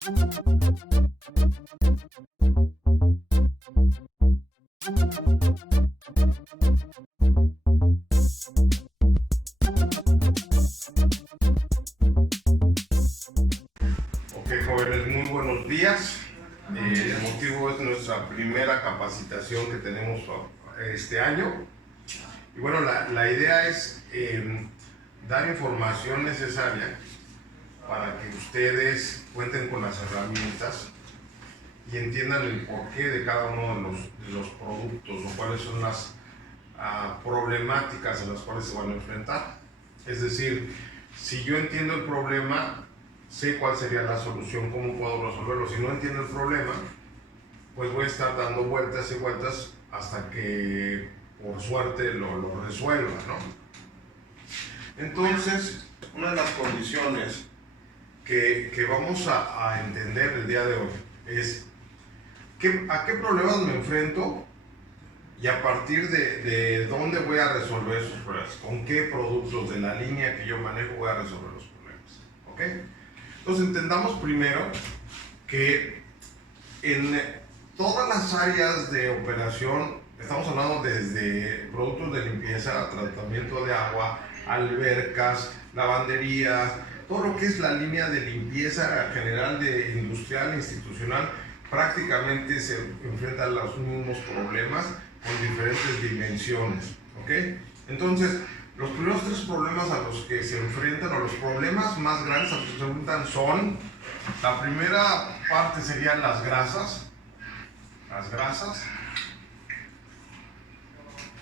Ok, jóvenes, muy buenos días. El motivo es nuestra primera capacitación que tenemos este año. Y bueno, la idea es dar información necesaria para que ustedes cuenten con las herramientas y entiendan el porqué de cada uno de los productos o cuáles son las problemáticas a las cuales se van a enfrentar. Es decir, si yo entiendo el problema, sé cuál sería la solución, cómo puedo resolverlo. Si no entiendo el problema, pues voy a estar dando vueltas y vueltas hasta que por suerte lo resuelva, ¿no? Entonces, una de las condiciones que vamos a entender el día de hoy es a qué problemas me enfrento y a partir de dónde voy a resolver esos problemas, con qué productos de la línea que yo manejo voy a resolver los problemas, ¿ok? Entonces entendamos primero que en todas las áreas de operación, estamos hablando desde productos de limpieza, tratamiento de agua, albercas, lavanderías, todo lo que es la línea de limpieza general, de industrial, institucional, prácticamente se enfrentan a los mismos problemas con diferentes dimensiones, ¿ok? Entonces, los primeros tres problemas a los que se enfrentan, o los problemas más grandes a los que se enfrentan son, la primera parte serían las grasas,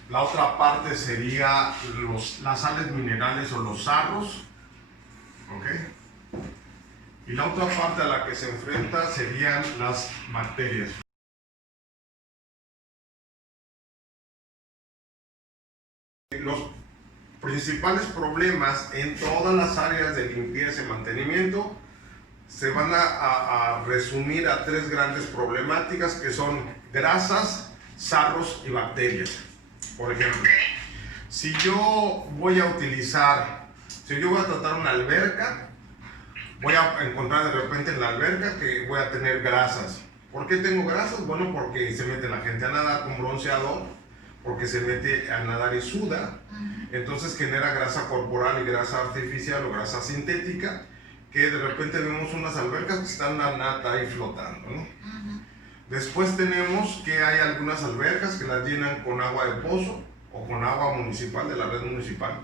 la otra parte sería las sales minerales o los sarros, ¿ok? Y la otra parte a la que se enfrenta serían las bacterias. Los principales problemas en todas las áreas de limpieza y mantenimiento se van a resumir a tres grandes problemáticas que son grasas, sarros y bacterias. Por ejemplo, si yo voy a tratar una alberca, voy a encontrar de repente en la alberca que voy a tener grasas. ¿Por qué tengo grasas? Bueno, porque se mete la gente a nadar con bronceador, porque se mete a nadar y suda, entonces genera grasa corporal y grasa artificial o grasa sintética, que de repente vemos unas albercas que están la nata ahí flotando, ¿no? Después tenemos que hay algunas albercas que las llenan con agua de pozo o con agua municipal, de la red municipal,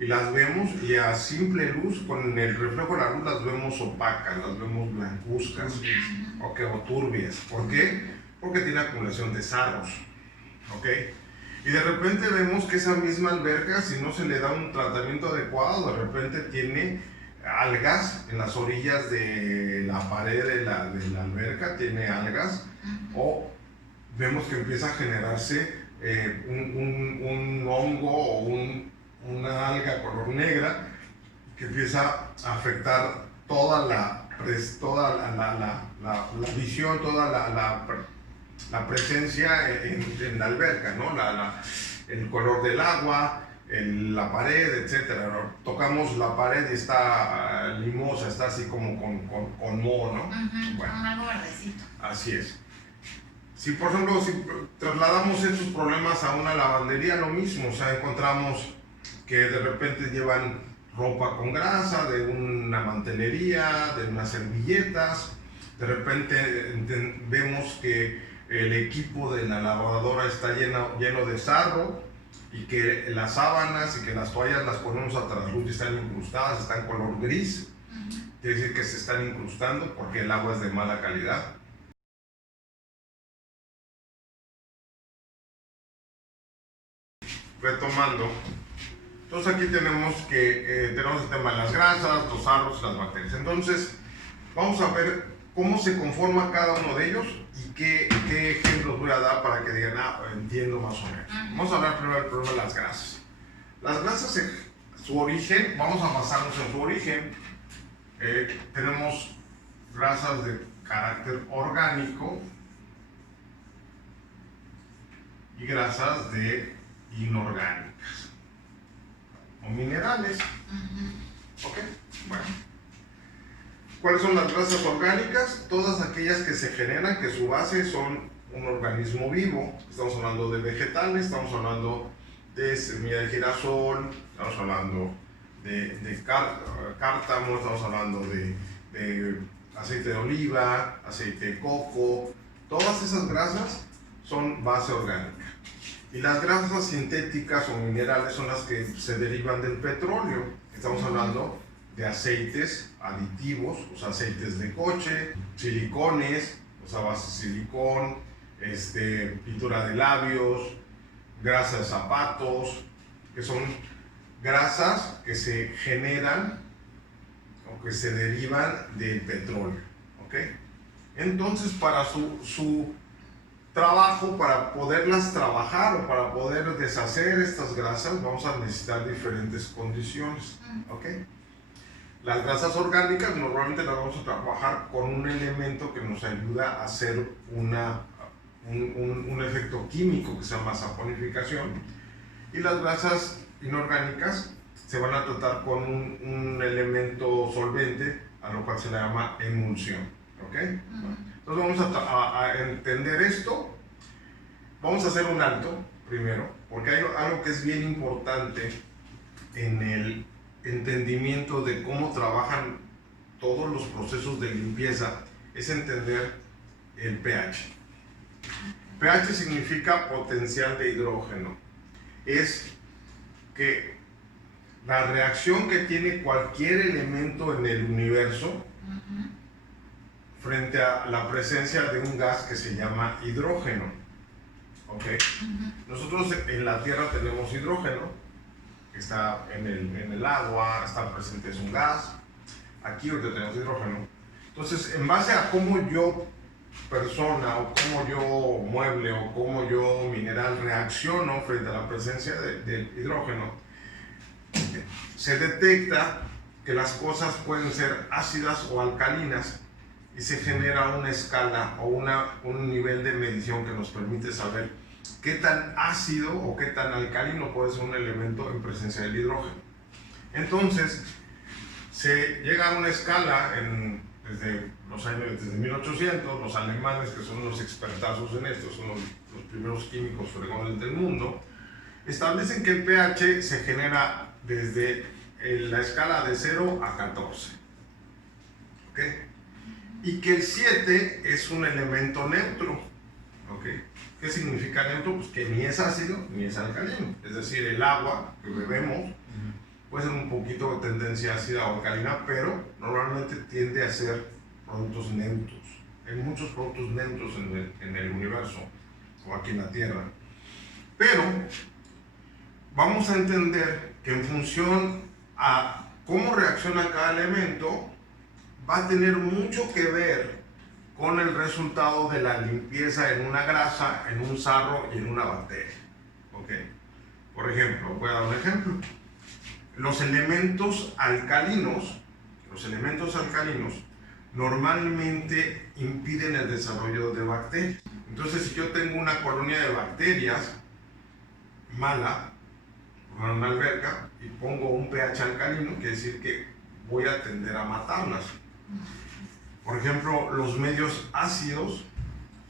y las vemos y a simple luz, con el reflejo de la luz, las vemos opacas, las vemos blancuzcas o turbias. ¿Por qué? Porque tiene acumulación de sarros, ¿ok? Y de repente vemos que esa misma alberca, si no se le da un tratamiento adecuado, de repente tiene algas en las orillas de la pared de la alberca, tiene algas, o vemos que empieza a generarse un hongo o una alga color negra que empieza a afectar toda la visión, toda la presencia en la alberca, ¿no? El color del agua, la pared, etcétera, ¿no? Tocamos la pared y está limosa, está así como con moho, ¿no? Bueno, con algo verdecito. Así es. Si por ejemplo, si trasladamos estos problemas a una lavandería, lo mismo, o sea, encontramos que de repente llevan ropa con grasa, de una mantelería, de unas servilletas, de repente vemos que el equipo de la lavadora está lleno de sarro y que las sábanas y que las toallas las ponemos a trasluz y están incrustadas, están color gris, quiere decir que se están incrustando porque el agua es de mala calidad. Retomando, entonces aquí tenemos tenemos el tema de las grasas, los sarros, las bacterias. Entonces vamos a ver cómo se conforma cada uno de ellos y qué ejemplos voy a dar para que digan, entiendo más o menos. Vamos a hablar primero del problema de las grasas. Las grasas, su origen, vamos a basarnos en su origen. Tenemos grasas de carácter orgánico y grasas de inorgánicas o minerales. ¿Ok? Bueno. ¿Cuáles son las grasas orgánicas? Todas aquellas que se generan, que su base son un organismo vivo. Estamos hablando de vegetales, estamos hablando de semilla de girasol, estamos hablando de cártamo, estamos hablando de aceite de oliva, aceite de coco. Todas esas grasas son base orgánica. Y las grasas sintéticas o minerales son las que se derivan del petróleo. Estamos hablando de aceites aditivos, o sea, aceites de coche, silicones, o sea, base silicón, pintura de labios, grasa de zapatos, que son grasas que se generan o que se derivan del petróleo, ¿ok? Entonces, para su trabajo, para poderlas trabajar o para poder deshacer estas grasas, vamos a necesitar diferentes condiciones, ¿ok? Las grasas orgánicas normalmente las vamos a trabajar con un elemento que nos ayuda a hacer un efecto químico que se llama saponificación, y las grasas inorgánicas se van a tratar con un elemento solvente, a lo cual se le llama emulsión, ¿ok? Entonces vamos a entender esto. Vamos a hacer un alto primero, porque hay algo que es bien importante en el entendimiento de cómo trabajan todos los procesos de limpieza, es entender el pH. pH significa potencial de hidrógeno. Es que la reacción que tiene cualquier elemento en el universo frente a la presencia de un gas que se llama hidrógeno. ¿Ok? Nosotros en la Tierra tenemos hidrógeno, que está en el agua, está presente, es un gas. Aquí ahorita tenemos hidrógeno. Entonces, en base a cómo yo, persona, o cómo yo, mueble, o cómo yo, mineral, reacciono frente a la presencia del hidrógeno, se detecta que las cosas pueden ser ácidas o alcalinas, y se genera una escala o un nivel de medición que nos permite saber qué tan ácido o qué tan alcalino puede ser un elemento en presencia del hidrógeno. Entonces, se llega a una escala desde 1800, los alemanes, que son los expertazos en esto, son los primeros químicos fregones del mundo, establecen que el pH se genera desde la escala de 0 a 14. ¿Ok? Y que el 7 es un elemento neutro. ¿Ok? ¿Qué significa neutro? Pues que ni es ácido ni es alcalino. Es decir, el agua que bebemos puede ser un poquito de tendencia ácida o alcalina, pero normalmente tiende a ser productos neutros. Hay muchos productos neutros en el universo o aquí en la Tierra. Pero vamos a entender que en función a cómo reacciona cada elemento, va a tener mucho que ver con el resultado de la limpieza en una grasa, en un sarro y en una bacteria. ¿Okay? Por ejemplo, voy a dar un ejemplo. Los elementos alcalinos normalmente impiden el desarrollo de bacterias. Entonces, si yo tengo una colonia de bacterias mala, en una alberca, y pongo un pH alcalino, quiere decir que voy a tender a matarlas. Por ejemplo, los medios ácidos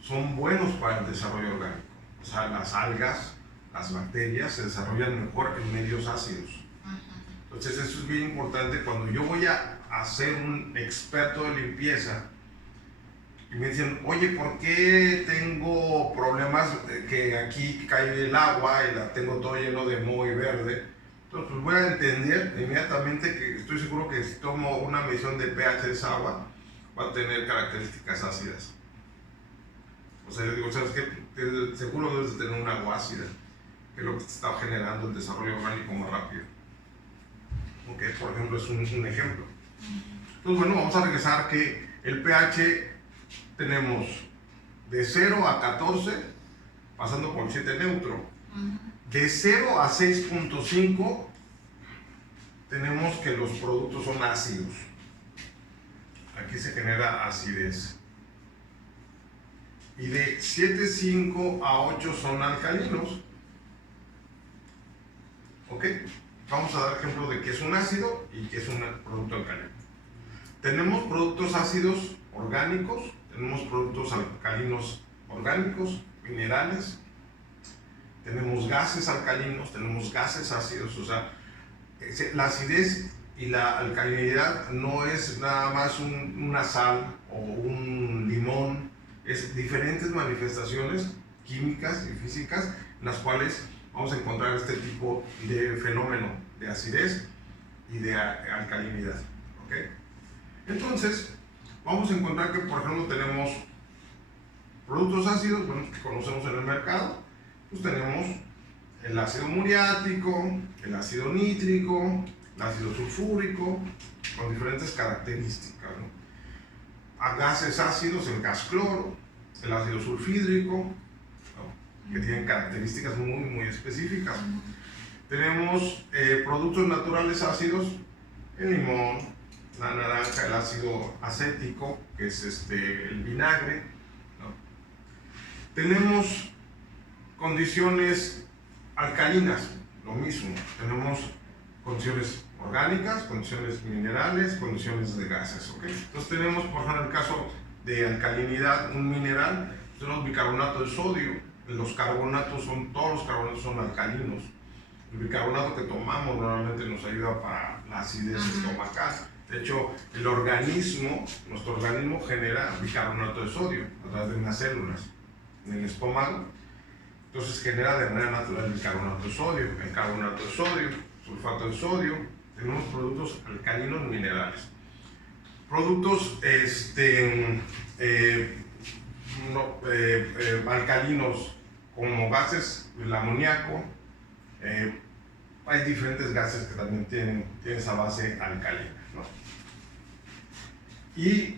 son buenos para el desarrollo orgánico. O sea, las algas, las bacterias se desarrollan mejor en medios ácidos. Entonces, eso es bien importante cuando yo voy a ser un experto de limpieza y me dicen, oye, ¿por qué tengo problemas que aquí cae el agua y la tengo todo lleno de moho y verde? Entonces, pues voy a entender inmediatamente que estoy seguro que si tomo una medición de pH de esa agua, va a tener características ácidas. O sea, yo digo, ¿sabes qué? Seguro debes de tener un agua ácida, que es lo que te está generando el desarrollo orgánico más rápido. Ok, por ejemplo, es un ejemplo. Entonces, bueno, vamos a regresar que el pH tenemos de 0 a 14, pasando por el 7 neutro. De 0 a 6.5 tenemos que los productos son ácidos. Aquí se genera acidez. Y de 7.5 a 8 son alcalinos. ¿Ok? Vamos a dar ejemplo de qué es un ácido y qué es un producto alcalino. Tenemos productos ácidos orgánicos, tenemos productos alcalinos orgánicos, minerales, tenemos gases alcalinos, tenemos gases ácidos. O sea, la acidez y la alcalinidad no es nada más una sal o un limón, es diferentes manifestaciones químicas y físicas en las cuales vamos a encontrar este tipo de fenómeno de acidez y de alcalinidad. ¿Ok? Entonces, vamos a encontrar que, por ejemplo, tenemos productos ácidos, bueno, que conocemos en el mercado. Pues tenemos el ácido muriático, el ácido nítrico, el ácido sulfúrico, con diferentes características, ¿no? A gases ácidos, el gas cloro, el ácido sulfídrico, ¿no? Que tienen características muy específicas. Tenemos productos naturales ácidos, el limón, la naranja, el ácido acético, que es el vinagre, ¿no? Tenemos condiciones alcalinas, lo mismo. Tenemos condiciones orgánicas, condiciones minerales, condiciones de gases. ¿Ok? Entonces tenemos, por ejemplo, en el caso de alcalinidad, un mineral, tenemos bicarbonato de sodio. Todos los carbonatos son alcalinos. El bicarbonato que tomamos normalmente nos ayuda para la acidez estomacal. De hecho, nuestro organismo genera bicarbonato de sodio a través de unas células en el estómago. Entonces genera de manera natural bicarbonato de sodio, el carbonato de sodio, sulfato de sodio. Tenemos productos alcalinos minerales. Productos alcalinos como gases, el amoníaco. Hay diferentes gases que también tienen esa base alcalina, ¿no? Y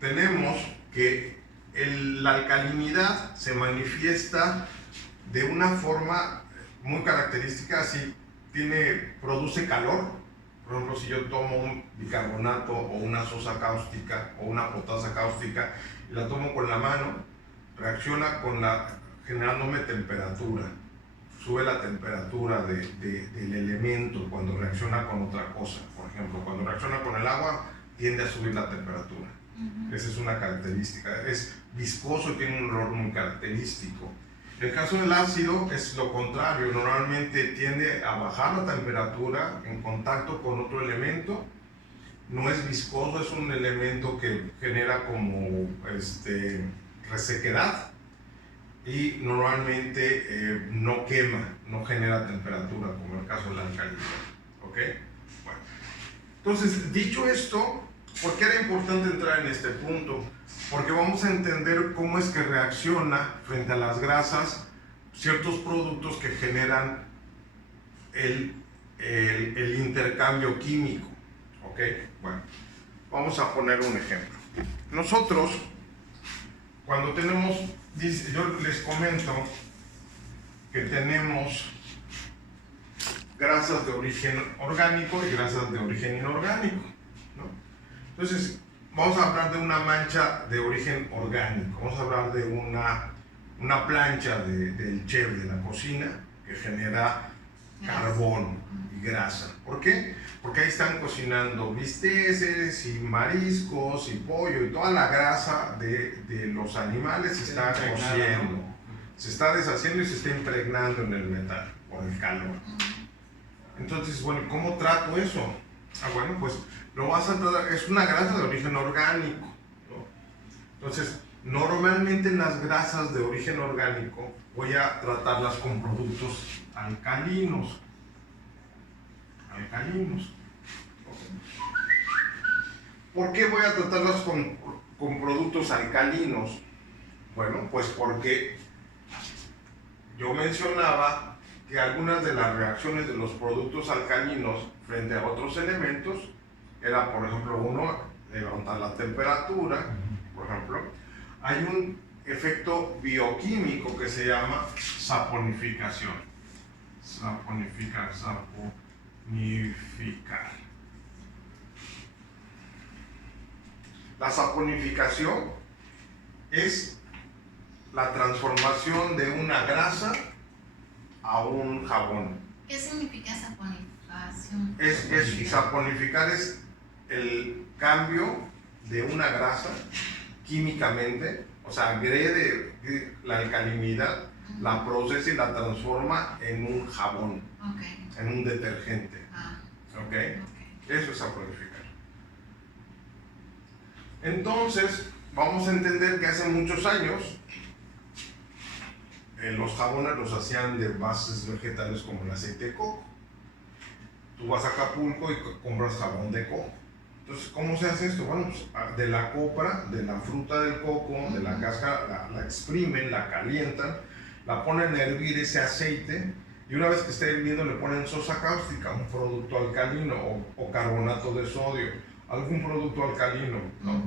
tenemos que la alcalinidad se manifiesta de una forma muy característica. Si produce calor, por ejemplo, si yo tomo un bicarbonato o una sosa cáustica o una potasa cáustica y la tomo con la mano, reacciona generándome temperatura. Sube la temperatura del elemento cuando reacciona con otra cosa. Por ejemplo, cuando reacciona con el agua, tiende a subir la temperatura. Esa es una característica. Es viscoso y tiene un olor muy característico. En el caso del ácido es lo contrario. Normalmente tiende a bajar la temperatura en contacto con otro elemento. No es viscoso, es un elemento que genera como resequedad. Y normalmente no quema, no genera temperatura, como en el caso de la alcalinidad. ¿Ok? Bueno. Entonces, dicho esto, ¿por qué era importante entrar en este punto? Porque vamos a entender cómo es que reacciona frente a las grasas ciertos productos que generan el intercambio químico. ¿Ok? Bueno, vamos a poner un ejemplo. Nosotros, cuando yo les comento que tenemos grasas de origen orgánico y grasas de origen inorgánico, ¿no? Entonces, vamos a hablar de una mancha de origen orgánico. Vamos a hablar de una plancha del chef de la cocina que genera carbón y grasa. ¿Por qué? Porque ahí están cocinando bisteces y mariscos y pollo y toda la grasa de los animales se está cociendo, se está deshaciendo y se está impregnando en el metal por el calor. Entonces, bueno, ¿cómo trato eso? Bueno, pues lo vas a tratar, es una grasa de origen orgánico, ¿no? Entonces, normalmente las grasas de origen orgánico voy a tratarlas con productos alcalinos. ¿Por qué voy a tratarlas con productos alcalinos? Bueno, pues porque yo mencionaba que algunas de las reacciones de los productos alcalinos frente a otros elementos era, por ejemplo, levantar la temperatura. Por ejemplo, hay un efecto bioquímico que se llama saponificación. Saponificar. La saponificación es la transformación de una grasa a un jabón. ¿Qué significa saponificación? Saponificación. Y saponificar es el cambio de una grasa químicamente, o sea, agrede la alcalinidad, la procesa y la transforma en un jabón, en un detergente. ¿Ok? Eso es saponificar. Entonces, vamos a entender que hace muchos años los jabones los hacían de bases vegetales como el aceite de coco. Tú vas a Acapulco y compras jabón de coco. Entonces, ¿cómo se hace esto? Bueno, pues, de la copra, de la fruta del coco, de la cáscara, la exprimen, la calientan, la ponen a hervir ese aceite y una vez que esté hirviendo le ponen sosa cáustica, un producto alcalino o carbonato de sodio, algún producto alcalino, ¿no?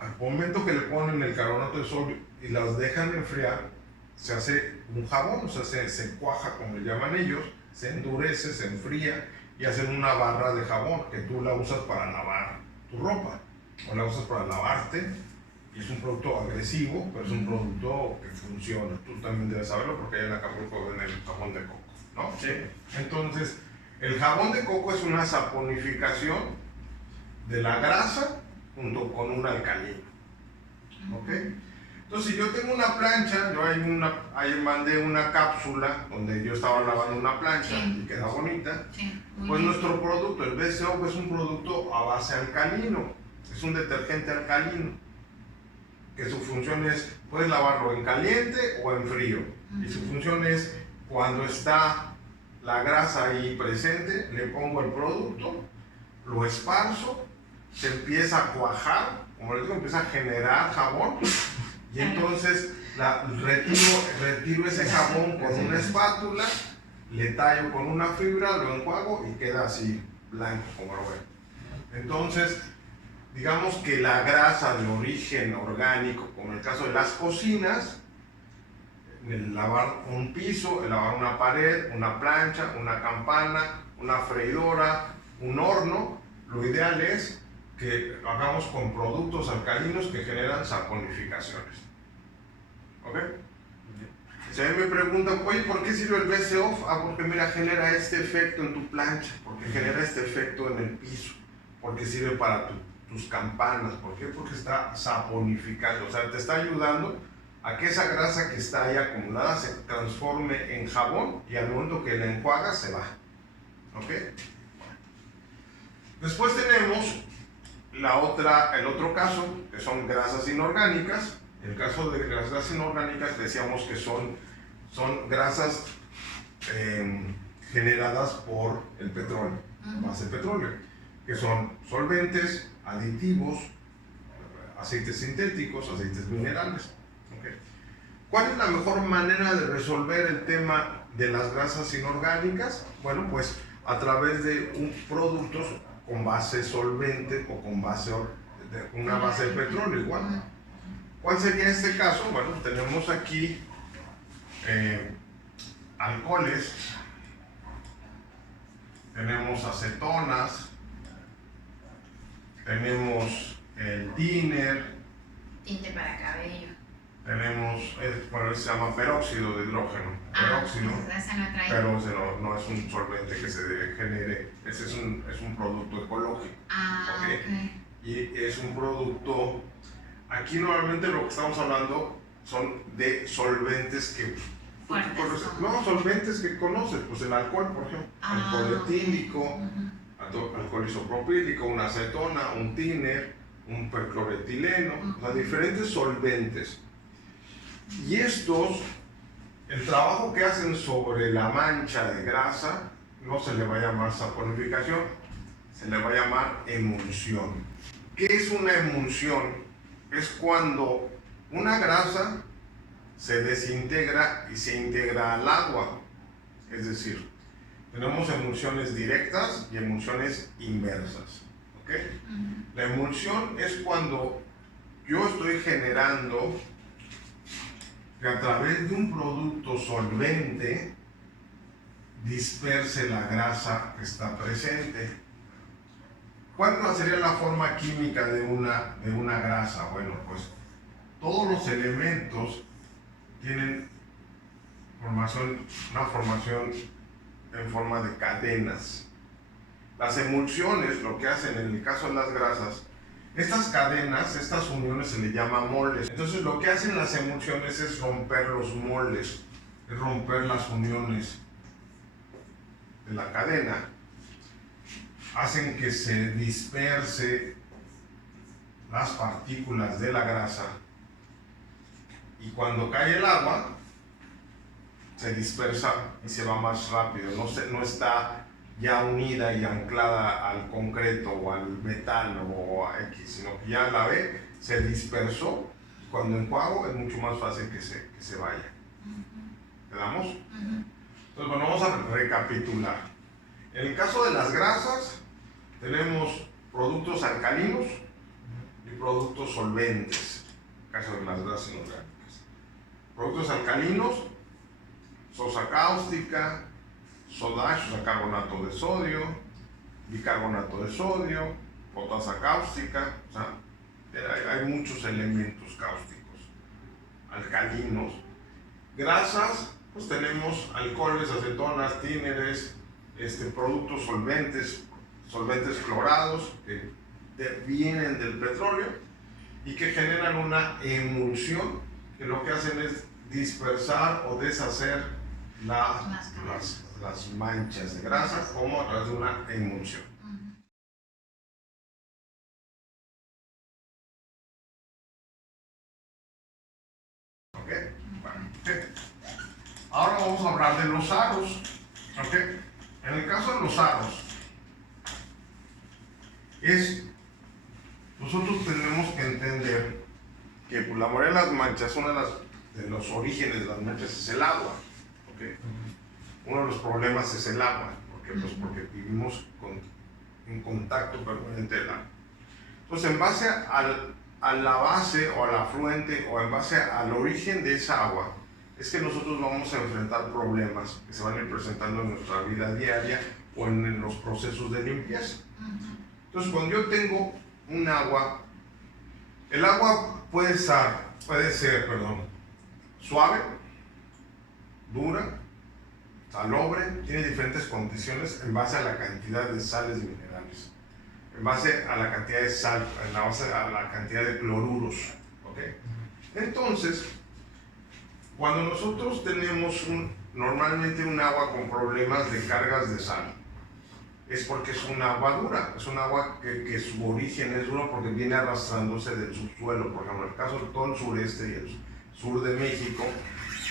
Al momento que le ponen el carbonato de sodio y las dejan enfriar, se hace un jabón, o sea, se cuaja como le llaman ellos, se endurece, se enfría y hacen una barra de jabón que tú la usas para lavar tu ropa o la usas para lavarte. Y es un producto agresivo, pero es un producto que funciona. Tú también debes saberlo porque allá en Acapulco ven el jabón de coco, ¿no? Sí. Entonces, el jabón de coco es una saponificación de la grasa junto con un alcalino. ¿Ok? Entonces, si yo tengo una plancha, yo ahí mandé una cápsula donde yo estaba lavando una plancha y queda bonita. Pues nuestro producto, el BCO, es un producto a base alcalino, es un detergente alcalino, que su función es, puedes lavarlo en caliente o en frío. Y su función es, cuando está la grasa ahí presente, le pongo el producto, lo esparzo, se empieza a cuajar, como les digo, empieza a generar jabón, y entonces retiro ese jabón con una espátula, le tallo con una fibra, lo enjuago y queda así, blanco, como lo ven. Entonces, digamos que la grasa de origen orgánico, como en el caso de las cocinas, el lavar un piso, el lavar una pared, una plancha, una campana, una freidora, un horno, lo ideal es que lo hagamos con productos alcalinos que generan saponificaciones. ¿Ok? Si a mí me preguntan, oye, ¿por qué sirve el BCO? Porque mira, genera este efecto en tu plancha, porque genera este efecto en el piso, porque sirve para tus campanas. ¿Por qué? Porque está saponificando, o sea, te está ayudando a que esa grasa que está ahí acumulada se transforme en jabón y al momento que la enjuagas se va. ¿Ok? Después tenemos el otro caso, que son grasas inorgánicas. En el caso de las grasas inorgánicas decíamos que son grasas generadas por el petróleo, base de petróleo, que son solventes, aditivos, aceites sintéticos, aceites minerales. ¿Okay? ¿Cuál es la mejor manera de resolver el tema de las grasas inorgánicas? Bueno, pues a través de productos con base solvente o con una base de petróleo igual. ¿Cuál sería este caso? Bueno, tenemos aquí alcoholes, tenemos acetonas, tenemos el thinner, tinte para cabello, tenemos, se llama peróxido de hidrógeno, peróxido, pero no es un solvente que se genere, ese es un producto ecológico. ¿Okay? Y es un producto, aquí normalmente lo que estamos hablando son de solventes que solventes que conoces, pues el alcohol, por ejemplo, alcohol etílico, alcohol isopropílico, una acetona, un thinner, un percloretileno, o sea, diferentes solventes. Y estos, el trabajo que hacen sobre la mancha de grasa, no se le va a llamar saponificación, se le va a llamar emulsión. ¿Qué es una emulsión? Es cuando una grasa se desintegra y se integra al agua. Es decir, tenemos emulsiones directas y emulsiones inversas. ¿Okay? La emulsión es cuando yo estoy generando que a través de un producto solvente disperse la grasa que está presente. ¿Cuál sería la forma química de una grasa? Bueno, pues todos los elementos tienen una formación en forma de cadenas. Las emulsiones, lo que hacen en el caso de las grasas, estas cadenas, estas uniones se le llaman moldes. Entonces lo que hacen las emulsiones es romper los moldes, es romper las uniones de la cadena. Hacen que se disperse las partículas de la grasa y cuando cae el agua se dispersa y se va más rápido, no está ya unida y anclada al concreto o al metal o a X, sino que ya la ve, se dispersó. Cuando enjuago es mucho más fácil que se vaya. ¿Le damos? Entonces, bueno, vamos a recapitular. En el caso de las grasas, tenemos productos alcalinos y productos solventes. En el caso de las grasas inorgánicas. Productos alcalinos, sosa cáustica, soda ash, o sea, carbonato de sodio, bicarbonato de sodio, potasa cáustica, o sea, hay muchos elementos cáusticos, alcalinos. Grasas, pues tenemos alcoholes, acetonas, tíneres, productos solventes clorados que vienen del petróleo y que generan una emulsión que lo que hacen es dispersar o deshacer las manchas de grasa como a través de una emulsión. ¿Ok? Bueno, okay. Ahora vamos a hablar de los aros. ¿Ok? En el caso de los aros, nosotros tenemos que entender que pues, la mayoría de las manchas, uno de los orígenes de las manchas es el agua. ¿Okay? Uno de los problemas es el agua, porque vivimos en contacto permanente del agua. Entonces, en base a la base o al afluente o en base al origen de esa agua, es que nosotros vamos a enfrentar problemas que se van a ir presentando en nuestra vida diaria o en los procesos de limpieza. Entonces, cuando yo tengo un agua, el agua puede ser suave, dura, salobre, tiene diferentes condiciones en base a la cantidad de sales minerales, en base a la cantidad de sal, en base a la cantidad de cloruros. ¿Okay? Entonces, cuando nosotros tenemos normalmente un agua con problemas de cargas de sal, es porque es un agua dura, es un agua que su origen es duro porque viene arrastrándose del subsuelo. Por ejemplo, en el caso de todo el sureste y el sur de México,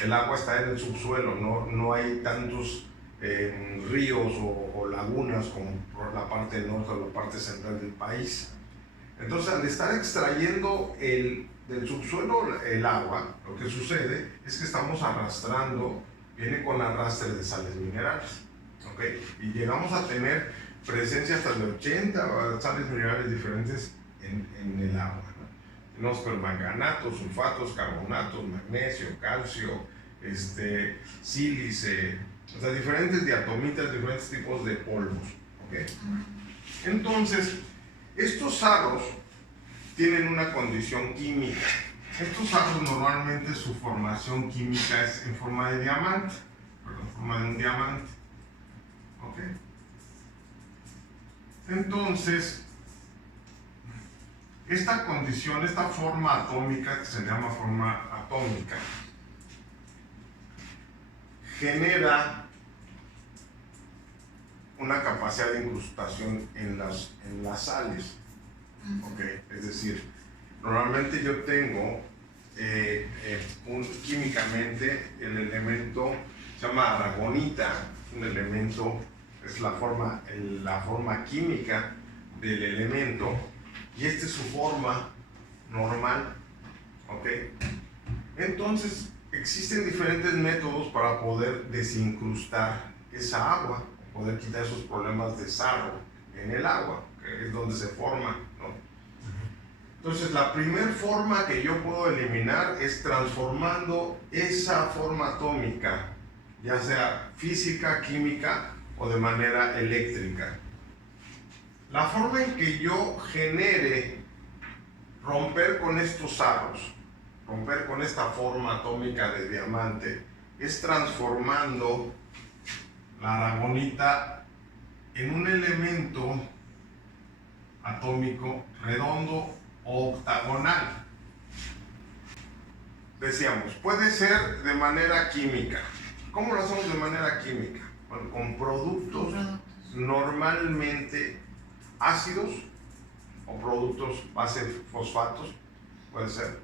el agua está en el subsuelo, no hay tantos ríos o lagunas como por la parte norte o la parte central del país. Entonces, al estar extrayendo del subsuelo el agua, lo que sucede es que estamos arrastrando, viene con arrastre de sales minerales. ¿Okay? Y llegamos a tener presencia hasta de 80 sales minerales diferentes en el agua, ¿no? Tenemos permanganatos, sulfatos, carbonatos, magnesio, calcio, sílice, o sea, diferentes diatomitas, diferentes tipos de polvos. ¿Okay? Entonces, estos aros tienen una condición química. Estos aros normalmente su formación química es en forma de diamante, en forma de un diamante. ¿Okay? Entonces, esta condición, esta forma atómica, que se llama forma atómica, genera una capacidad de incrustación en las sales. ¿Okay? Es decir, normalmente yo tengo químicamente el elemento se llama aragonita, un elemento, es la forma química del elemento, y esta es su forma normal. ¿Okay? Entonces, existen diferentes métodos para poder desincrustar esa agua, poder quitar esos problemas de sarro en el agua, que es donde se forma, ¿no? Entonces, la primera forma que yo puedo eliminar es transformando esa forma atómica, ya sea física, química o de manera eléctrica. La forma en que yo genere romper con estos aros, romper con esta forma atómica de diamante, es transformando la aragonita en un elemento atómico redondo o octagonal. Decíamos, puede ser de manera química. ¿Cómo lo hacemos de manera química? Bueno, con productos normalmente ácidos o productos base fosfatos, puede ser,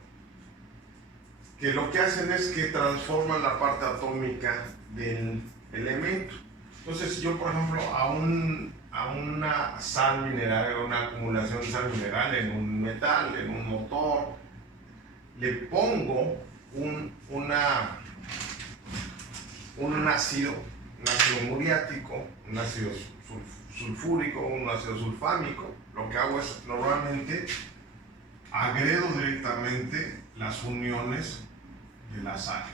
que lo que hacen es que transforman la parte atómica del elemento. Entonces, si yo, por ejemplo, a una sal mineral, a una acumulación de sal mineral en un metal, en un motor, le pongo un ácido muriático, un ácido sulfúrico, un ácido sulfámico, lo que hago es normalmente agredo directamente las uniones de la sal.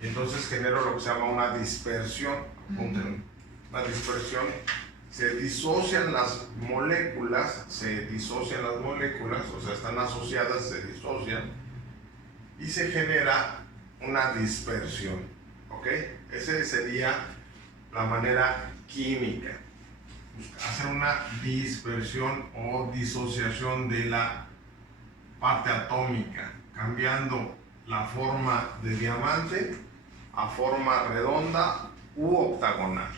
Y entonces genero lo que se llama una dispersión. Una dispersión, se disocian las moléculas, o sea, están asociadas, se disocian, y se genera una dispersión, ¿ok? Esa sería la manera química, hacer una dispersión o disociación de la parte atómica, cambiando la forma de diamante a forma redonda u octagonal.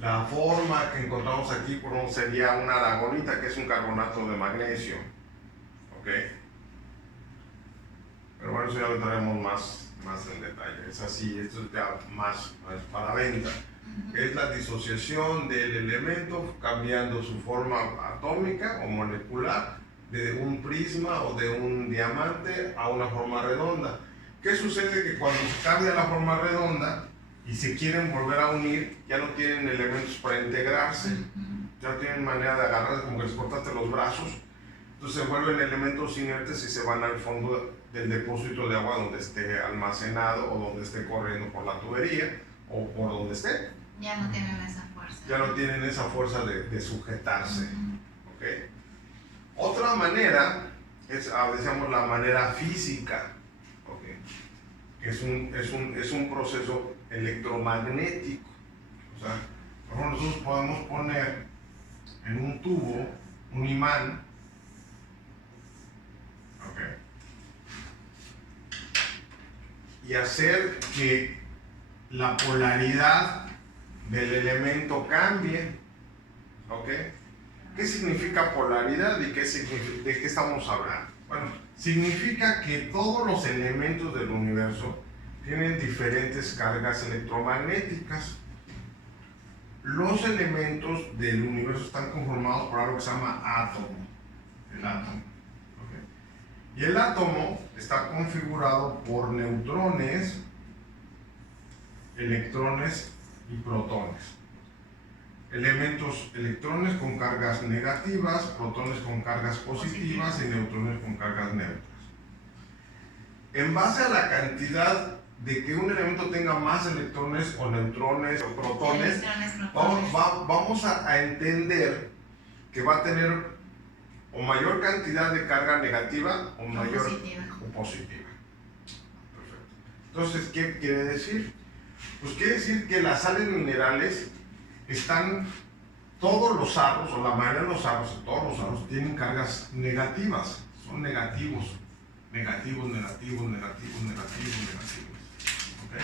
La forma que encontramos aquí por ejemplo, sería una aragonita, que es un carbonato de magnesio, ¿ok? Pero bueno, eso ya lo entraremos más en detalle. Es así, esto es ya más para venta. Es la disociación del elemento cambiando su forma atómica o molecular de un prisma o de un diamante a una forma redonda. ¿Qué sucede? Que cuando se cambia la forma redonda y se quieren volver a unir, ya no tienen elementos para integrarse, ya no tienen manera de agarrarse, como que les cortaste los brazos, entonces se vuelven elementos inertes y se van al fondo del depósito de agua donde esté almacenado o donde esté corriendo por la tubería o por donde esté. Ya no tienen esa fuerza. Ya no tienen esa fuerza de sujetarse. ¿Okay? Otra manera es, decíamos, la manera física, ¿okay? Que es un proceso electromagnético. O sea, por ejemplo, nosotros podemos poner en un tubo un imán, ¿okay? Y hacer que la polaridad del elemento cambie, ¿ok? ¿Qué significa polaridad y de qué estamos hablando? Bueno, significa que todos los elementos del universo tienen diferentes cargas electromagnéticas. Los elementos del universo están conformados por algo que se llama átomo, el átomo, ¿ok? Y el átomo está configurado por neutrones, electrones y protones. Electrones con cargas negativas, protones con cargas positivas y neutrones con cargas neutras. En base a la cantidad de que un elemento tenga más electrones o neutrones o protones, vamos a entender que va a tener o mayor cantidad de carga negativa o mayor positiva. Perfecto. Entonces, ¿qué quiere decir? Pues quiere decir que las sales minerales están, todos los aros, o la mayoría de los aros, tienen cargas negativas, son negativos. ¿Okay?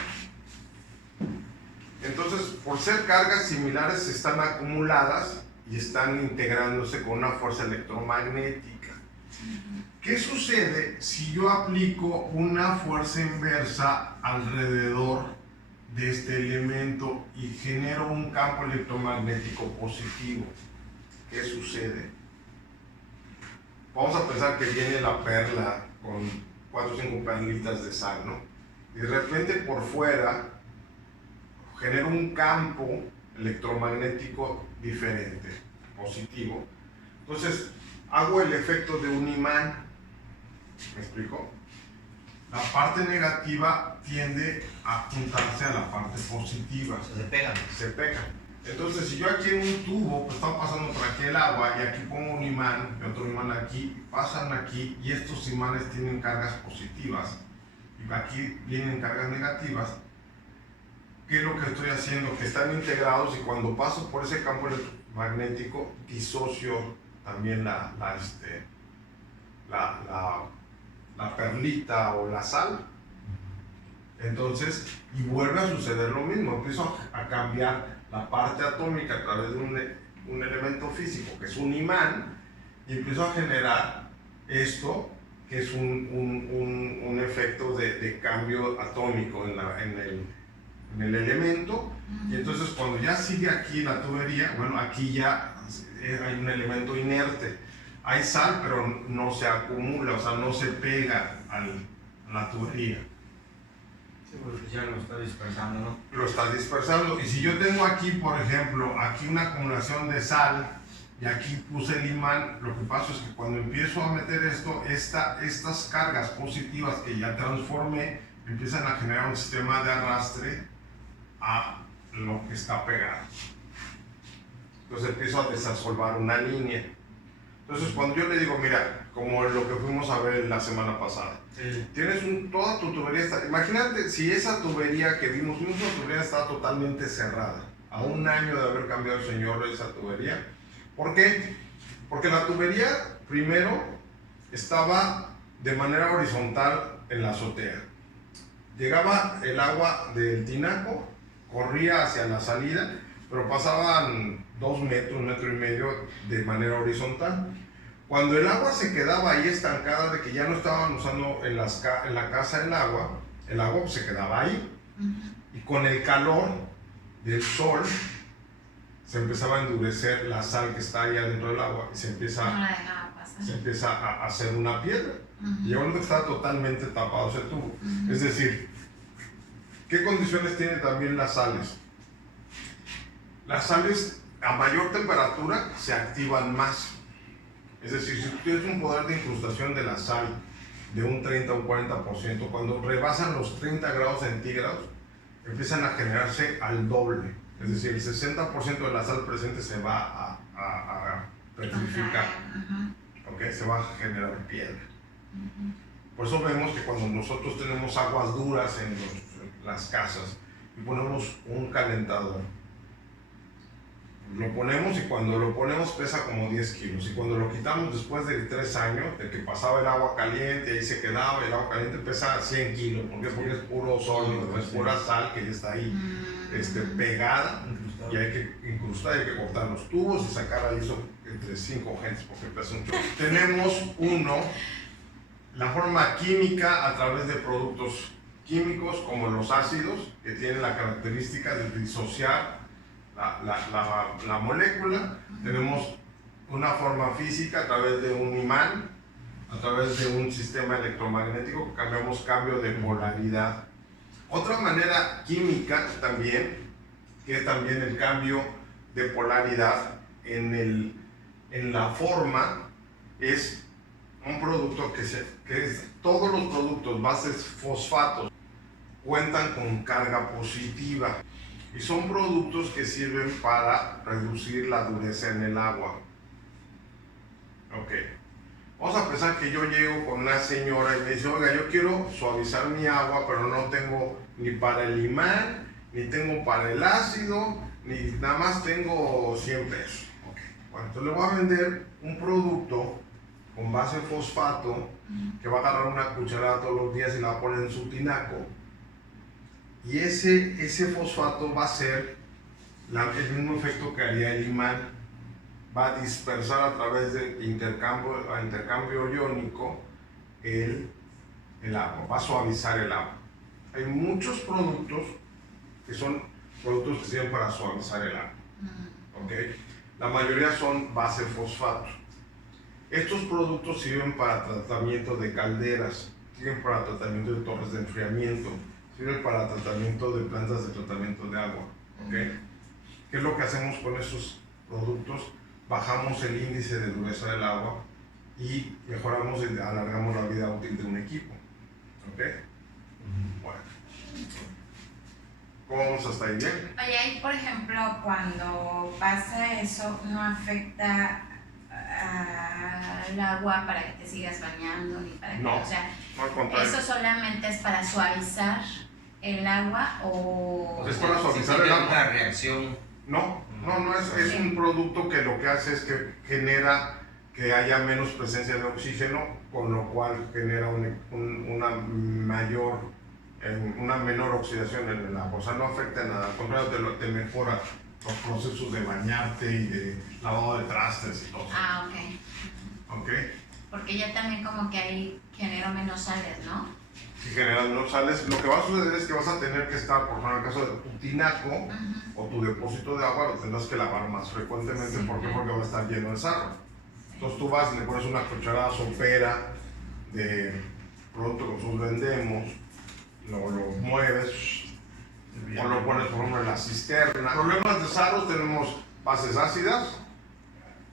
Entonces, por ser cargas similares, están acumuladas y están integrándose con una fuerza electromagnética. ¿Qué sucede si yo aplico una fuerza inversa alrededor de este elemento y genero un campo electromagnético positivo? ¿Qué sucede? Vamos a pensar que viene la perla con 4 o 5 perlitas de sal, ¿no? Y de repente por fuera genero un campo electromagnético diferente, positivo. Entonces hago el efecto de un imán. ¿Me explico? La parte negativa tiende a juntarse a la parte positiva. Se pegan. Entonces, si yo aquí en un tubo pues, está pasando por aquí el agua y aquí pongo un imán y otro imán aquí, pasan aquí y estos imanes tienen cargas positivas y aquí vienen cargas negativas, ¿qué es lo que estoy haciendo? Que están integrados y cuando paso por ese campo electromagnético disocio también la perlita o la sal. Entonces, y vuelve a suceder lo mismo, empiezo a cambiar la parte atómica a través de un elemento físico que es un imán y empiezo a generar esto que es un efecto de cambio atómico en el elemento. Y entonces cuando ya sigue aquí la tubería, bueno, aquí ya hay un elemento inerte, hay sal pero no se acumula, o sea, no se pega a la tubería. Sí, porque ya lo está dispersando, ¿no? Lo está dispersando. Y si yo tengo aquí, por ejemplo, aquí una acumulación de sal y aquí puse el imán, lo que pasa es que cuando empiezo a meter esto, estas cargas positivas que ya transformé empiezan a generar un sistema de arrastre a lo que está pegado. Entonces empiezo a desasolvar una línea. Entonces cuando yo le digo, mira, como lo que fuimos a ver la semana pasada, Sí. tienes toda tu tubería, imagínate si esa tubería que vimos una tubería estaba totalmente cerrada, a un año de haber cambiado el señor esa tubería. ¿Por qué? Porque la tubería primero estaba de manera horizontal en la azotea. Llegaba el agua del tinaco, corría hacia la salida, pero pasaban 2 metros, 1,5 metros de manera horizontal. Cuando el agua se quedaba ahí estancada, de que ya no estaban usando en la casa el agua pues se quedaba ahí. Y con el calor del sol se empezaba a endurecer la sal que está ahí adentro del agua y se empieza a hacer una piedra. Y ahora que está totalmente tapado ese tubo. Es decir, ¿qué condiciones tienen también las sales? Las sales a mayor temperatura se activan más. Es decir, si tú tienes un poder de incrustación de la sal de un 30 o un 40%, cuando rebasan los 30 grados centígrados, empiezan a generarse al doble. Es decir, el 60% de la sal presente se va a petrificar. ¿Okay? Se va a generar piedra. Por eso vemos que cuando nosotros tenemos aguas duras en las casas y ponemos un calentador, lo ponemos y cuando lo ponemos pesa como 10 kilos. Y cuando lo quitamos después de 3 años, de que pasaba el agua caliente, ahí se quedaba, el agua caliente pesa 100 kilos. ¿Por qué? Porque es puro sólido, es pura sal que ya está ahí pegada y hay que incrustar, hay que cortar los tubos y sacar ahí eso entre 5 gentes porque pesa un chorro. Tenemos la forma química a través de productos químicos como los ácidos, que tienen la característica de disociar la molécula. Tenemos una forma física a través de un imán, a través de un sistema electromagnético que cambiamos cambio de polaridad. Otra manera química también, que es también el cambio de polaridad en la forma, es un producto que es todos los productos bases fosfatos cuentan con carga positiva. Y son productos que sirven para reducir la dureza en el agua. Ok. Vamos a pensar que yo llego con una señora y me dice, oiga, yo quiero suavizar mi agua, pero no tengo ni para el imán, ni tengo para el ácido, ni nada más tengo 100 pesos. Okay. Bueno, entonces le voy a vender un producto con base fosfato que va a agarrar una cucharada todos los días y la va a poner en su tinaco. Y ese fosfato va a hacer el mismo efecto que haría el imán. Va a dispersar a través de intercambio iónico el agua, va a suavizar el agua. Hay muchos productos que son productos que sirven para suavizar el agua. ¿Okay? La mayoría son base fosfato. Estos productos sirven para tratamiento de calderas, sirven para tratamiento de torres de enfriamiento, sirve para tratamiento de plantas de tratamiento de agua. ¿Okay? ¿Qué es lo que hacemos con esos productos? Bajamos el índice de dureza del agua y mejoramos y alargamos la vida útil de un equipo. ¿Okay? Bueno. ¿Cómo vamos hasta ahí? ¿Bien? Oye, y por ejemplo, cuando pasa eso, ¿no afecta al agua para que te sigas bañando? Ni para que, No, o sea, no, al contrario. eso solamente es para suavizar el agua o... Es para suavizar si el tiene agua. una reacción. No, es un producto que lo que hace es que genera que haya menos presencia de oxígeno, con lo cual genera una menor oxidación en el agua. O sea, no afecta en nada, al contrario, te mejora los procesos de bañarte y de lavado de trastes y todo. Ah, ok. ¿Ok? Porque ya también como que ahí genero menos sales, ¿no? Si generas menos sales, lo que va a suceder es que vas a tener que estar, por ejemplo, en el caso de tu tinaco o tu depósito de agua, lo tendrás que lavar más frecuentemente. Sí, ¿Por qué? claro. Porque va a estar lleno de sarro. Entonces tú vas y le pones una cucharada sopera de producto que nosotros vendemos, lo mueves o lo pones, por ejemplo, en la cisterna. Problemas de sarro: tenemos bases ácidas,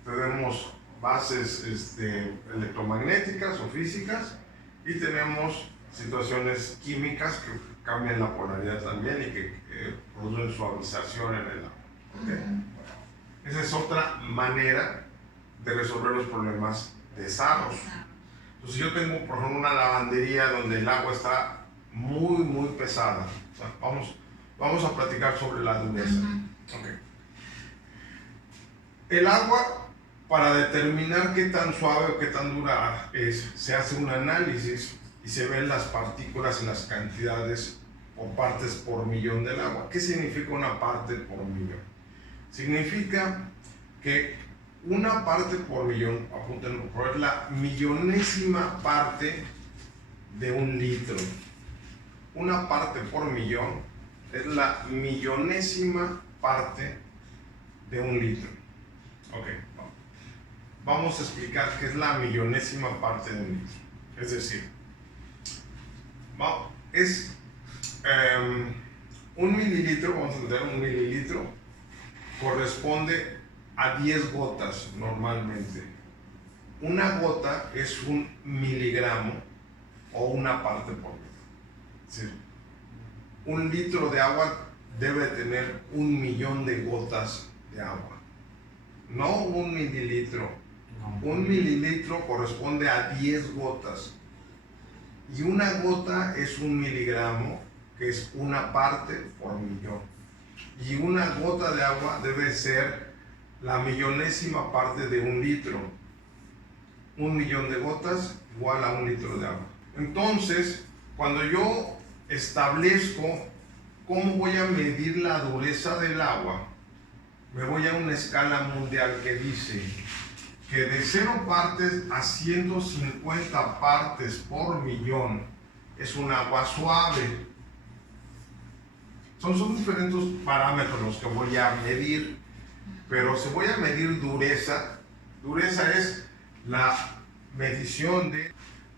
tenemos bases electromagnéticas o físicas, y tenemos situaciones químicas que cambian la polaridad también y que producen suavización en el agua. ¿Okay? Esa es otra manera de resolver los problemas de sarros. Entonces, si yo tengo, por ejemplo, una lavandería donde el agua está muy pesada, o sea, vamos a platicar sobre la dureza. Okay. El agua, para determinar qué tan suave o qué tan dura es, se hace un análisis y se ven las partículas y las cantidades o partes por millón del agua. ¿Qué significa una parte por millón? Significa que una parte por millón, apúntenlo, es la millonésima parte de un litro. Una parte por millón es la millonésima parte de un litro. Ok, vamos a explicar qué es la millonésima parte de un litro. Es decir, es un mililitro, vamos a entender, un mililitro corresponde a 10 gotas normalmente. Una gota es un miligramo o una parte por millón. Es decir, un litro de agua debe tener 1.000.000 de gotas de agua, no un mililitro. Un mililitro corresponde a 10 gotas. Y una gota es un miligramo, que es una parte por millón. Y una gota de agua debe ser la millonésima parte de un litro. 1.000.000 de gotas igual a un litro de agua. Entonces, cuando yo establezco cómo voy a medir la dureza del agua, me voy a una escala mundial que dice que de 0 partes a 150 partes por millón es un agua suave. Son diferentes parámetros los que voy a medir, pero si voy a medir dureza es la medición de